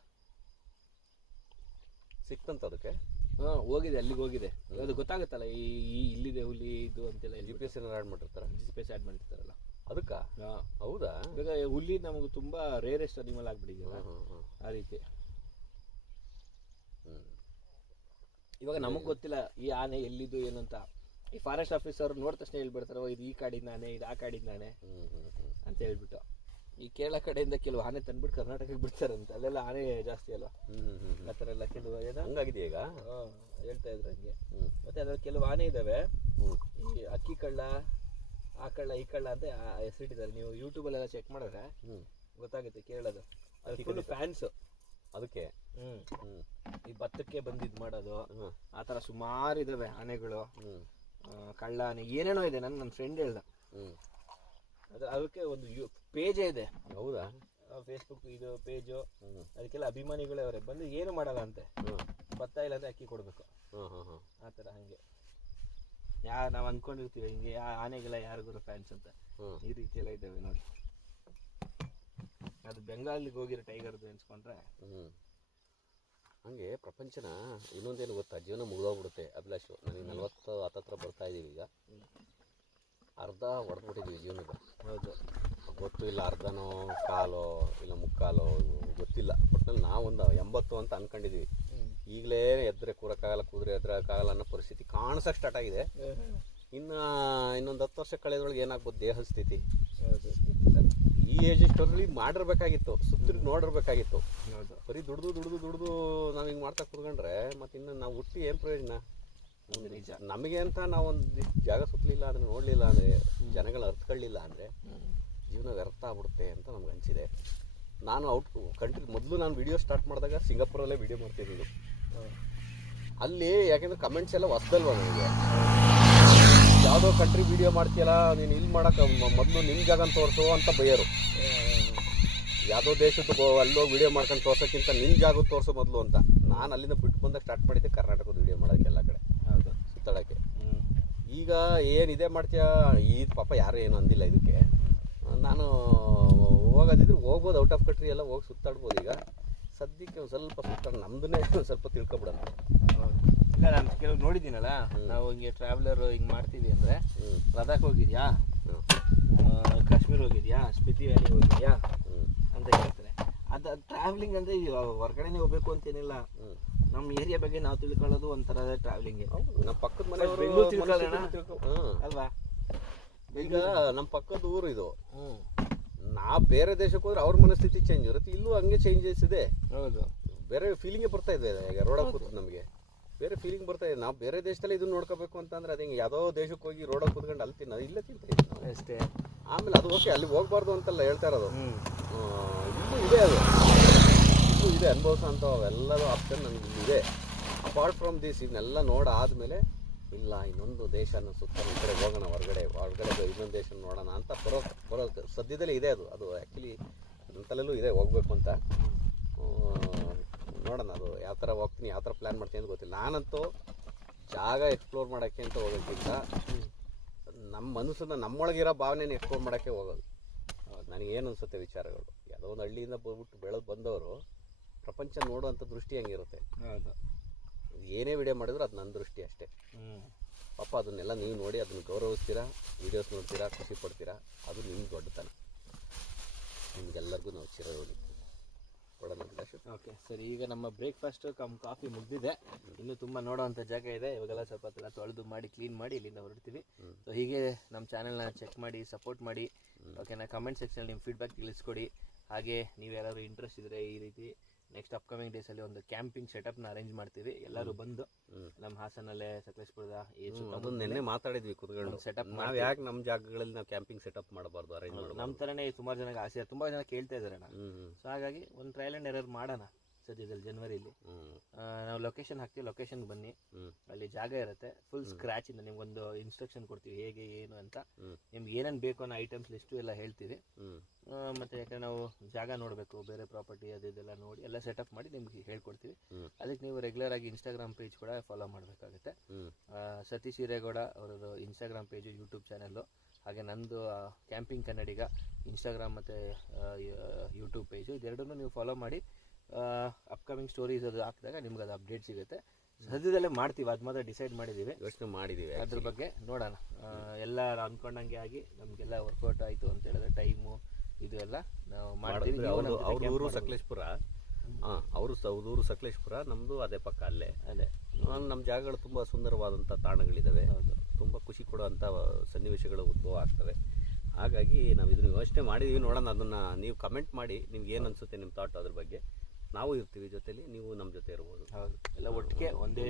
ಸಿಕ್ತಂತ ಅದಕ್ಕೆ? ಹೋಗಿದೆ, ಅಲ್ಲಿಗೆ ಹೋಗಿದೆ. ಅದು ಗೊತ್ತಾಗುತ್ತಲ್ಲ, ಈ ಇಲ್ಲಿದೆ ಹುಲಿ ಇದು ಅಂತೆಲ್ಲ. GPS ಆ್ಯಡ್ ಮಾಡಿರ್ತಾರೆ, GPS ಆ್ಯಡ್ ಮಾಡಿರ್ತಾರಲ್ಲ ಅದಕ್ಕೆ. ಹೌದಾ? ಇವಾಗ ಹುಲಿ ನಮಗೆ ತುಂಬಾ ರೇರೆಸ್ಟ್ ಅನಿಮಲ್ ಆಗ್ಬಿಟ್ಟಿದೆಯಲ್ಲ, ಆ ರೀತಿ. ಇವಾಗ ನಮಗೆ ಗೊತ್ತಿಲ್ಲ ಈ ಆನೆ ಎಲ್ಲಿದ್ದು ಏನಂತ. ಈ ಫಾರೆಸ್ಟ್ ಆಫೀಸರ್ ನೋಡಿದ ತಕ್ಷಣ ಹೇಳ್ಬಿಡ್ತಾರೆ, ಇದು ಈ ಕಾಡಿನ ಆನೆ, ಇದು ಆ ಕಾಡಿನ ಆನೆ ಅಂತ ಹೇಳ್ಬಿಟ್ಟು. ಈ ಕೇರಳ ಕಡೆಯಿಂದ ಕೆಲವು ಆನೆ ತಂದ್ಬಿಟ್ಟು ಕರ್ನಾಟಕಕ್ಕೆ ಬಿಡ್ತಾರಂತೆ, ಅಲ್ಲೆಲ್ಲ ಆನೆ ಜಾಸ್ತಿ ಅಲ್ವಾ, ಆ ಥರ ಎಲ್ಲ ಕೆಲವು ಹಂಗಾಗಿದೆ ಈಗ. ಹೇಳ್ತಾ ಇದ್ರು ಹಂಗೆ. ಮತ್ತೆ ಅದ್ರಲ್ಲಿ ಕೆಲವು ಆನೆ ಇದಾವೆ, ಈ ಅಕ್ಕಿ ಕಳ್ಳ, ಆ ಕಳ್ಳ, ಈ ಕಳ್ಳ ಅಂತ ಹೆಸರಿಟ್ಟಿದ್ದಾರೆ. ನೀವು ಯೂಟ್ಯೂಬಲ್ಲೆಲ್ಲ ಚೆಕ್ ಮಾಡಿದ್ರೆ ಗೊತ್ತಾಗುತ್ತೆ ಕೇರಳದ. ಫುಲ್ ಫ್ಯಾನ್ಸ್ ಅದಕ್ಕೆ. ಈ ಭತ್ತಕ್ಕೆ ಬಂದು ಇದು ಮಾಡೋದು, ಆ ಥರ ಸುಮಾರು ಇದಾವೆ ಆನೆಗಳು. ಕಳ್ಳ ಆನೆ ಏನೇನೋ ಇದೆ. ನನ್ನ ಫ್ರೆಂಡ್ ಹೇಳ್ದ, ಅದಕ್ಕೆ ಒಂದು ಪೇಜೇ ಇದೆ. ಹೌದಾ? ಫೇಸ್ಬುಕ್ ಇದು ಪೇಜು, ಅದಕ್ಕೆಲ್ಲ ಅಭಿಮಾನಿಗಳೇ ಅವರೇ ಬಂದು ಏನು ಮಾಡಲ್ಲ ಅಂತೆ, ಭತ್ತ ಇಲ್ಲ ಅಂದ್ರೆ ಅಕ್ಕಿ ಕೊಡಬೇಕು, ಆ ಥರ. ಹಂಗೆ ನಾವು ಅಂದ್ಕೊಂಡಿರ್ತೀವಿ ಹಿಂಗೆ ಆನೆಗೆಲ್ಲ ಯಾರಿಗೂ ಫ್ಯಾನ್ಸ್ ಅಂತ, ಈ ರೀತಿ ಎಲ್ಲ ಇದ್ದಾವೆ ನೋಡಿ. ಅದು ಬೆಂಗಾಲಿಗೆ ಹೋಗಿರೋ ಟೈಗರ್ದು ಎನ್ಸ್ಕೊಂಡ್ರೆ. ಹಂಗೆ ಪ್ರಪಂಚನ ಇನ್ನೊಂದೇನು ಗೊತ್ತಾ, ಜೀವನ ಮುಗಿದೋಗ್ಬಿಡುತ್ತೆ ಅಭಿಲಾಷು. ನನಗೆ 40 ಹತ್ತತ್ರ ಬರ್ತಾ ಇದ್ದೀವಿ ಈಗ, ಅರ್ಧ ಹೊಡೆದ್ಬಿಟ್ಟಿದ್ದೀವಿ ಜೀವನದ. ಹೌದು, ಗೊತ್ತು ಇಲ್ಲ, ಅರ್ಧನೋ ಕಾಲೋ ಇಲ್ಲ ಮುಕ್ಕಾಲೋ ಗೊತ್ತಿಲ್ಲ. ಒಟ್ಟಿನಲ್ಲಿ ನಾವೊಂದು 80 ಅಂತ ಅನ್ಕೊಂಡಿದ್ದೀವಿ. ಈಗಲೇ ಎದ್ರೆ ಕೂರಕ್ಕಾಗಲ್ಲ, ಕೂದ್ರೆ ಎದ್ರಕ್ಕಾಗಲ್ಲ ಅನ್ನೋ ಪರಿಸ್ಥಿತಿ ಕಾಣಿಸೋಕೆ ಸ್ಟಾರ್ಟ್ ಆಗಿದೆ. ಇನ್ನೊಂದು 10 ವರ್ಷ ಕಳೆದ್ರೊಳಗೆ ಏನಾಗ್ಬೋದು ದೇಹದ ಸ್ಥಿತಿ. ಈ ಏಜ್ ಇಷ್ಟರಲ್ಲಿ ಮಾಡಿರ್ಬೇಕಾಗಿತ್ತು, ಸುತ್ತಿಗೆ ನೋಡಿರ್ಬೇಕಾಗಿತ್ತು. ಬರೀ ದುಡ್ದು ನಾವು ಹಿಂಗೆ ಮಾಡ್ತಾ ಕೂತ್ಕೊಂಡ್ರೆ ಮತ್ತೆ ಇನ್ನು ನಾವು ಹುಟ್ಟಿ ಏನು ಪ್ರಯೋಜನ? ನಮಗೆ ಅಂತ ನಾವೊಂದು ಜಾಗ ಸುತ್ತಲಿಲ್ಲ ಅಂದರೆ, ನೋಡಲಿಲ್ಲ ಅಂದರೆ, ಜನಗಳು ಅರ್ಥಕೊಳ್ಳಿಲ್ಲ ಅಂದರೆ ಜೀವನ ವ್ಯರ್ಥ ಆಗ್ಬಿಡುತ್ತೆ ಅಂತ ನಮ್ಗೆ ಅನಿಸಿದೆ. ನಾನು ಮೊದಲು ನಾನು ವಿಡಿಯೋ ಸ್ಟಾರ್ಟ್ ಮಾಡಿದಾಗ ಸಿಂಗಾಪುರಲ್ಲೇ ವಿಡಿಯೋ ಮಾಡ್ತಿದ್ದು. ಅಲ್ಲಿ ಯಾಕೆಂದ್ರೆ ಕಮೆಂಟ್ಸ್ ಎಲ್ಲ ಹೊಸದಲ್ವ ನನಗೆ. ಯಾವುದೋ ಕಂಟ್ರಿ ವಿಡಿಯೋ ಮಾಡ್ತೀಯಲ್ಲ ನೀನು, ಇಲ್ಲಿ ಮಾಡೋಕೆ ಮೊದಲು ನಿಮ್ಮ ಜಾಗನ ತೋರಿಸು ಅಂತ ಬೈಯೋರು. ಯಾವುದೋ ದೇಶದ್ದು ಅಲ್ಲೋಗಿ ವಿಡಿಯೋ ಮಾಡ್ಕೊಂಡು ತೋರ್ಸೋಕ್ಕಿಂತ ನಿಮ್ಮ ಜಾಗ ತೋರಿಸೋ ಮೊದಲು ಅಂತ. ನಾನು ಅಲ್ಲಿಂದ ಬಿಟ್ಟು ಬಂದಾಗ ಸ್ಟಾರ್ಟ್ ಮಾಡಿದ್ದೆ ಕರ್ನಾಟಕದ ವಿಡಿಯೋ ಮಾಡೋಕ್ಕೆ, ಎಲ್ಲ ಕಡೆ ಸುತ್ತಾಡೋಕ್ಕೆ. ಈಗ ಏನಿದೆ ಮಾಡ್ತೀಯ, ಈ ಪಾಪ ಯಾರು ಏನು ಅಂದಿಲ್ಲ ಇದಕ್ಕೆ. ನಾನು ಹೋಗೋದಿದ್ರೆ ಹೋಗ್ಬೋದು, ಔಟ್ ಆಫ್ ಕಂಟ್ರಿ ಎಲ್ಲ ಹೋಗಿ ಸುತ್ತಾಡ್ಬೋದು. ಈಗ ಸದ್ಯಕ್ಕೆ ಒಂದು ಸ್ವಲ್ಪ ಸುತ್ತಾಡ ನಮ್ದನ್ನೇ ಒಂದು ಸ್ವಲ್ಪ ತಿಳ್ಕೊಬಿಡೋಣ. ಇಲ್ಲ, ನಾನು ಕೆಲವು ನೋಡಿದ್ದೀನಲ್ಲ, ನಾವು ಹಿಂಗೆ ಟ್ರಾವೆಲರ್ ಹಿಂಗೆ ಮಾಡ್ತೀವಿ ಅಂದರೆ, ಲದಾಖ್ ಹೋಗಿದ್ಯಾ, ಕಾಶ್ಮೀರ್ ಹೋಗಿದ್ಯಾ, ಸ್ಪಿತಿ ವ್ಯಾಲಿ ಹೋಗಿದ್ಯಾ ಅಂತ ಹೇಳ್ತಾರೆ. ಅದು ಟ್ರಾವೆಲಿಂಗ್ ಅಂದರೆ ಹೊರಗಡೆನೇ ಹೋಗ್ಬೇಕು ಅಂತೇನಿಲ್ಲ, ನಮ್ಮ ಏರಿಯಾ ಬಗ್ಗೆ ನಾವು ತಿಳ್ಕೊಳ್ಳೋದು ಒಂಥರ ಟ್ರಾವೆಲಿಂಗ್. ನಮ್ಮ ಪಕ್ಕದ ಮನೆ ಅಲ್ವಾ? ಈಗ ನಮ್ಮ ಪಕ್ಕದ ಊರು ಇದು. ನಾ ಬೇರೆ ದೇಶಕ್ಕೆ ಹೋದ್ರೆ ಅವ್ರ ಮನಸ್ಥಿತಿ ಚೇಂಜ್ ಇರುತ್ತೆ, ಇಲ್ಲೂ ಹಂಗೆ ಚೇಂಜಸ್ ಇದೆ. ಹೌದು, ಬೇರೆ ಫೀಲಿಂಗೇ ಬರ್ತಾ ಇದೆ. ಈಗ ರೋಡಲ್ಲಿ ಕೂತ್ಕೊಂಡು ನಮಗೆ ಬೇರೆ ಫೀಲಿಂಗ್ ಬರ್ತಾ ಇದೆ. ನಾವು ಬೇರೆ ದೇಶದಲ್ಲಿ ಇದನ್ನ ನೋಡ್ಕೋಬೇಕು ಅಂತಂದ್ರೆ ಅದೇ ಯಾವುದೋ ದೇಶಕ್ಕೆ ಹೋಗಿ ರೋಡಲ್ಲಿ ಕೂತ್ಕೊಂಡು ಅಲ್ಲಿ ತಿನ್ನೋದು, ಇಲ್ಲೇ ತಿಂತೀವಿ ಅಷ್ಟೇ. ಆಮೇಲೆ ಅದು ಓಕೆ, ಅಲ್ಲಿ ಹೋಗ್ಬಾರ್ದು ಅಂತೆಲ್ಲ ಹೇಳ್ತಾ ಇರೋದು. ಇಲ್ಲೂ ಇದೆ, ಅದು ಇಲ್ಲೂ ಇದೆ, ಅನುಭವಿಸೋ ಅಂತ ಎಲ್ಲದೂ ಆಪ್ಷನ್ ನನಗೆ ಇಲ್ಲಿದೆ. ಅಪಾರ್ಟ್ ಫ್ರಮ್ ದಿಸ್ ಇದನ್ನೆಲ್ಲ ನೋಡಾದ್ಮೇಲೆ ಇಲ್ಲ ಇನ್ನೊಂದು ದೇಶನ ಸುತ್ತ ಈ ಕಡೆ ಹೋಗೋಣ, ಹೊರಗಡೆ ಇನ್ನೊಂದು ದೇಶ ನೋಡೋಣ ಅಂತ ಬರೋ ಸದ್ಯದಲ್ಲೇ ಇದೆ. ಅದು ಆ್ಯಕ್ಚುಲಿ ನನ್ನ ತಲೆಯಲ್ಲೂ ಇದೆ ಹೋಗ್ಬೇಕು ಅಂತ. ನೋಡೋಣ ಅದು ಯಾವ ಥರ ಹೋಗ್ತೀನಿ, ಯಾವ ಥರ ಪ್ಲ್ಯಾನ್ ಮಾಡ್ತೀನಿ ಅಂತ ಗೊತ್ತಿಲ್ಲ. ನಾನಂತೂ ಜಾಗ ಎಕ್ಸ್ಪ್ಲೋರ್ ಮಾಡೋಕ್ಕೆ ಅಂತ ಹೋಗೋಕ್ಕಿಂತ ನಮ್ಮ ಮನಸ್ಸನ್ನು, ನಮ್ಮೊಳಗಿರೋ ಭಾವನೆನ ಎಕ್ಸ್ಪ್ಲೋರ್ ಮಾಡೋಕ್ಕೆ ಹೋಗೋದು. ನನಗೇನು ಅನಿಸುತ್ತೆ ವಿಚಾರಗಳು, ಯಾವುದೋ ಒಂದು ಹಳ್ಳಿಯಿಂದ ಬೆಳೆದು ಬಂದವರು ಪ್ರಪಂಚ ನೋಡುವಂಥ ದೃಷ್ಟಿ ಹಂಗಿರುತ್ತೆ. ಹೌದು, ಏನೇ ವಿಡಿಯೋ ಮಾಡಿದ್ರು ಅದು ನನ್ನ ದೃಷ್ಟಿ ಅಷ್ಟೇ. ಪಾಪ ಅದನ್ನೆಲ್ಲ ನೀವು ನೋಡಿ ಅದನ್ನು ಗೌರವಿಸ್ತೀರಾ, ವೀಡಿಯೋಸ್ ನೋಡ್ತೀರಾ, ಖುಷಿ ಪಡ್ತೀರಾ, ಅದು ನಿಮ್ಗೆ ದೊಡ್ಡತನ. ನಿಮಗೆಲ್ಲರಿಗೂ ನಾವು ಚಿರಋಣಿ. ಓಕೆ ಸರಿ, ಈಗ ನಮ್ಮ ಬ್ರೇಕ್ಫಾಸ್ಟ್ ಕಾಫಿ ಮುಗಿದಿದೆ. ಇನ್ನೂ ತುಂಬ ನೋಡೋವಂಥ ಜಾಗ ಇದೆ. ಇವಾಗೆಲ್ಲ ಸ್ವಲ್ಪ ತೊಳೆದು ಮಾಡಿ ಕ್ಲೀನ್ ಮಾಡಿ ಇಲ್ಲಿಂದ ಹೊರಡ್ತೀವಿ. ಸೊ ಹೀಗೆ ನಮ್ಮ ಚಾನಲ್ನ ಚೆಕ್ ಮಾಡಿ ಸಪೋರ್ಟ್ ಮಾಡಿ. ಓಕೆನಾ? ಕಮೆಂಟ್ ಸೆಕ್ಷನಲ್ಲಿ ನಿಮ್ಮ ಫೀಡ್ಬ್ಯಾಕ್ ತಿಳಿಸ್ಕೊಡಿ. ಹಾಗೆ ನೀವು ಯಾರಾದರೂ ಇಂಟ್ರೆಸ್ಟ್ ಇದ್ದರೆ ಈ ರೀತಿ ನೆಕ್ಸ್ಟ್ ಅಪ್ಕಮಿಂಗ್ ಡೇಸಲ್ಲಿ ಒಂದು ಕ್ಯಾಂಪಿಂಗ್ ಸೆಟಪ್ನ ಅರೇಂಜ್ ಮಾಡ್ತೀವಿ. ಎಲ್ಲರೂ ಬಂದು ನಮ್ಮ ಹಾಸನಲ್ಲೇ, ಸಕಲೇಶ್ಪುರದ ಅದನ್ನ ನಿನ್ನೆ ಮಾತಾಡಿದ್ವಿ ಕೂತ್ಕೊಂಡು ಸೆಟಪ್. ನಾವು ಯಾಕೆ ನಮ್ಮ ಜಾಗಗಳಲ್ಲಿ ನಾವು ಕ್ಯಾಂಪಿಂಗ್ ಸೆಟಪ್ ಮಾಡಬಾರ್ದು, ಅರೇಂಜ್ ಮಾಡಬಾರ್ದು? ನಮ್ಮ ಥರನೇ ಸುಮಾರು ಜನಕ್ಕೆ ಆಸೆ, ತುಂಬ ಜನ ಕೇಳ್ತಾ ಇದ್ದಾರೆ ಅಣ್ಣ. ಸೊ ಹಾಗಾಗಿ ಒಂದು ಟ್ರಯಲ್ ಆ್ಯಂಡ್ ಎರರ್ ಮಾಡೋಣ ಸದ್ಯದಲ್ಲಿ ಜನವರಿಲಿ. ನಾವು ಲೊಕೇಶನ್ ಹಾಕ್ತೀವಿ, ಲೊಕೇಶನ್ಗೆ ಬನ್ನಿ. ಅಲ್ಲಿ ಜಾಗ ಇರುತ್ತೆ ಫುಲ್ ಸ್ಕ್ರ್ಯಾಚಿಂದ. ನಿಮ್ಗೊಂದು ಇನ್ಸ್ಟ್ರಕ್ಷನ್ ಕೊಡ್ತೀವಿ ಹೇಗೆ ಏನು ಅಂತ. ನಿಮ್ಗೆ ಏನೇನು ಬೇಕು ಅನ್ನೋ ಐಟಮ್ಸ್ ಲಿಸ್ಟು ಎಲ್ಲ ಹೇಳ್ತೀವಿ. ಮತ್ತು ಯಾಕಂದರೆ ನಾವು ಜಾಗ ನೋಡಬೇಕು, ಬೇರೆ ಪ್ರಾಪರ್ಟಿ ಅದೆಲ್ಲ ನೋಡಿ ಎಲ್ಲ ಸೆಟಪ್ ಮಾಡಿ ನಿಮ್ಗೆ ಹೇಳ್ಕೊಡ್ತೀವಿ. ಅದಕ್ಕೆ ನೀವು ರೆಗ್ಯುಲರ್ ಆಗಿ ಇನ್ಸ್ಟಾಗ್ರಾಮ್ ಪೇಜ್ ಕೂಡ ಫಾಲೋ ಮಾಡಬೇಕಾಗುತ್ತೆ. ಸತೀಶ್ ಹಿರೇಗೌಡ ಅವರದ್ದು ಇನ್ಸ್ಟಾಗ್ರಾಮ್ ಪೇಜು, ಯೂಟ್ಯೂಬ್ ಚಾನಲ್ಲು, ಹಾಗೆ ನಂದು ಕ್ಯಾಂಪಿಂಗ್ ಕನ್ನಡಿಗ ಇನ್ಸ್ಟಾಗ್ರಾಮ್ ಮತ್ತು ಯೂಟ್ಯೂಬ್ ಪೇಜು, ಇದೆರಡನ್ನೂ ನೀವು ಫಾಲೋ ಮಾಡಿ. ಅಪ್ಕಮಿಂಗ್ ಸ್ಟೋರೀಸ್ ಅದು ಹಾಕಿದಾಗ ನಿಮ್ಗೆ ಅದು ಅಪ್ಡೇಟ್ ಸಿಗುತ್ತೆ. ಸದ್ಯದಲ್ಲೇ ಮಾಡ್ತೀವಿ, ಅದು ಮಾತ್ರ ಡಿಸೈಡ್ ಮಾಡಿದ್ದೀವಿ, ಯೋಚನೆ ಮಾಡಿದ್ದೀವಿ. ಅದ್ರ ಬಗ್ಗೆ ನೋಡೋಣ. ಎಲ್ಲ ಅಂದ್ಕೊಂಡಂಗೆ ಆಗಿ ನಮಗೆಲ್ಲ ವರ್ಕೌಟ್ ಆಯಿತು ಅಂತ ಹೇಳಿದ್ರೆ ಟೈಮು ಇದು ಎಲ್ಲ ನಾವು ಮಾಡ್ತೀವಿ. ಅವ್ರ ಊರು ಸಕಲೇಶ್ಪುರ, ಅವ್ರ ಸಕಲೇಶ್ಪುರ, ನಮ್ಮದು ಅದೇ ಪಕ್ಕ ಅಲ್ಲೇ. ನಮ್ಮ ಜಾಗಗಳು ತುಂಬ ಸುಂದರವಾದಂಥ ತಾಣಗಳಿದ್ದಾವೆ. ತುಂಬ ಖುಷಿ ಕೊಡುವಂಥ ಸನ್ನಿವೇಶಗಳು ಉದ್ಭವ ಆಗ್ತವೆ. ಹಾಗಾಗಿ ನಾವು ಇದನ್ನು ಯೋಚನೆ ಮಾಡಿದ್ದೀವಿ, ನೋಡೋಣ. ಅದನ್ನು ನೀವು ಕಮೆಂಟ್ ಮಾಡಿ ನಿಮ್ಗೆ ಏನು ಅನಿಸುತ್ತೆ ನಿಮ್ಮ ಥಾಟ್ ಅದ್ರ ಬಗ್ಗೆ. ನಾವು ಇರ್ತೀವಿ ಜೊತೆಲಿ, ನೀವು ನಮ್ಮ ಜೊತೆ ಇರ್ಬೋದು. ಹೌದು, ಎಲ್ಲ ಒಟ್ಟಿಗೆ ಒಂದೇ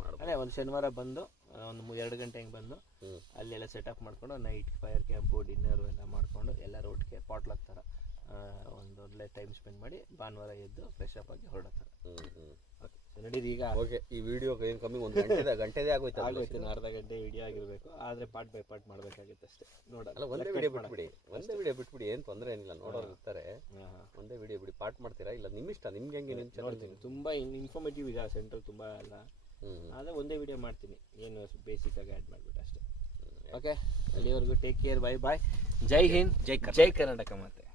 ಮಾಡ್ಬೋದು. ಅದೇ ಒಂದು ಶನಿವಾರ ಬಂದು ಒಂದು 2 ಗಂಟೆ ಹಿಂಗೆ ಬಂದು ಅಲ್ಲೆಲ್ಲ ಸೆಟಪ್ ಮಾಡ್ಕೊಂಡು ನೈಟ್ ಫೈರ್ ಕ್ಯಾಂಪು ಡಿನ್ನರು ಎಲ್ಲ ಮಾಡಿಕೊಂಡು ಎಲ್ಲರೂ ಒಟ್ಟಿಗೆ ಪಾಟ್ಲಾಕ್ ಥರ ಒಂದು ಒಳ್ಳೆ ಟೈಮ್ ಸ್ಪೆಂಡ್ ಮಾಡಿ ಭಾನುವಾರ ಎದ್ದು ಫ್ರೆಶ್ ಅಪ್ ಆಗಿ ಹೊರಡತ್ತಾರೆ. ಓಕೆ ನಡೀರಿ ಈಗ. ಓಕೆ, ಈ ವಿಡಿಯೋ ಏನು ಕಮ್ಮಿ 1 ಗಂಟೆದೇ ಆಗೋಯ್ತು. ಅರ್ಧ ಗಂಟೆ ವಿಡಿಯೋ ಆಗಿರಬೇಕು, ಆದರೆ ಪಾರ್ಟ್ ಬೈ ಪಾರ್ಟ್ ಮಾಡಬೇಕಾಗುತ್ತೆ ಅಷ್ಟೇ. ಅಲ್ಲ, ಒಂದೇ ವಿಡಿಯೋ ಬಿಟ್ಬಿಡಿ, ಏನು ತೊಂದರೆ ಏನಿಲ್ಲ. ನೋಡೋರು ಇರ್ತಾರೆ, ಒಂದೇ ವಿಡಿಯೋ ಬಿಡಿ. ಪಾರ್ಟ್ ಮಾಡ್ತೀರಾ ಇಲ್ಲ ನಿಮ್ಮ ಇಷ್ಟ, ನಿಮ್ಗೆ ಹೆಂಗೆ ನಿಮ್ಮ ಚಾನಲ್ ತುಂಬ ಇನ್ಫಾರ್ಮೇಟಿವ್ ಈಗ ಸೆಂಟ್ರಲ್ ತುಂಬ ಅಲ್ಲ, ಆದರೆ ಒಂದೇ ವಿಡಿಯೋ ಮಾಡ್ತೀನಿ, ಏನು ಬೇಸಿಕ್ ಆಗಿ ಆ್ಯಡ್ ಮಾಡಿಬಿಟ್ಟು ಅಷ್ಟೇ. ಓಕೆ, ಅಲ್ಲಿವರೆಗೂ ಟೇಕ್ ಕೇರ್, ಬೈ ಬಾಯ್, ಜೈ ಹಿಂದ್, ಜೈ ಕರ್ನಾಟಕ. ಮತ್ತೆ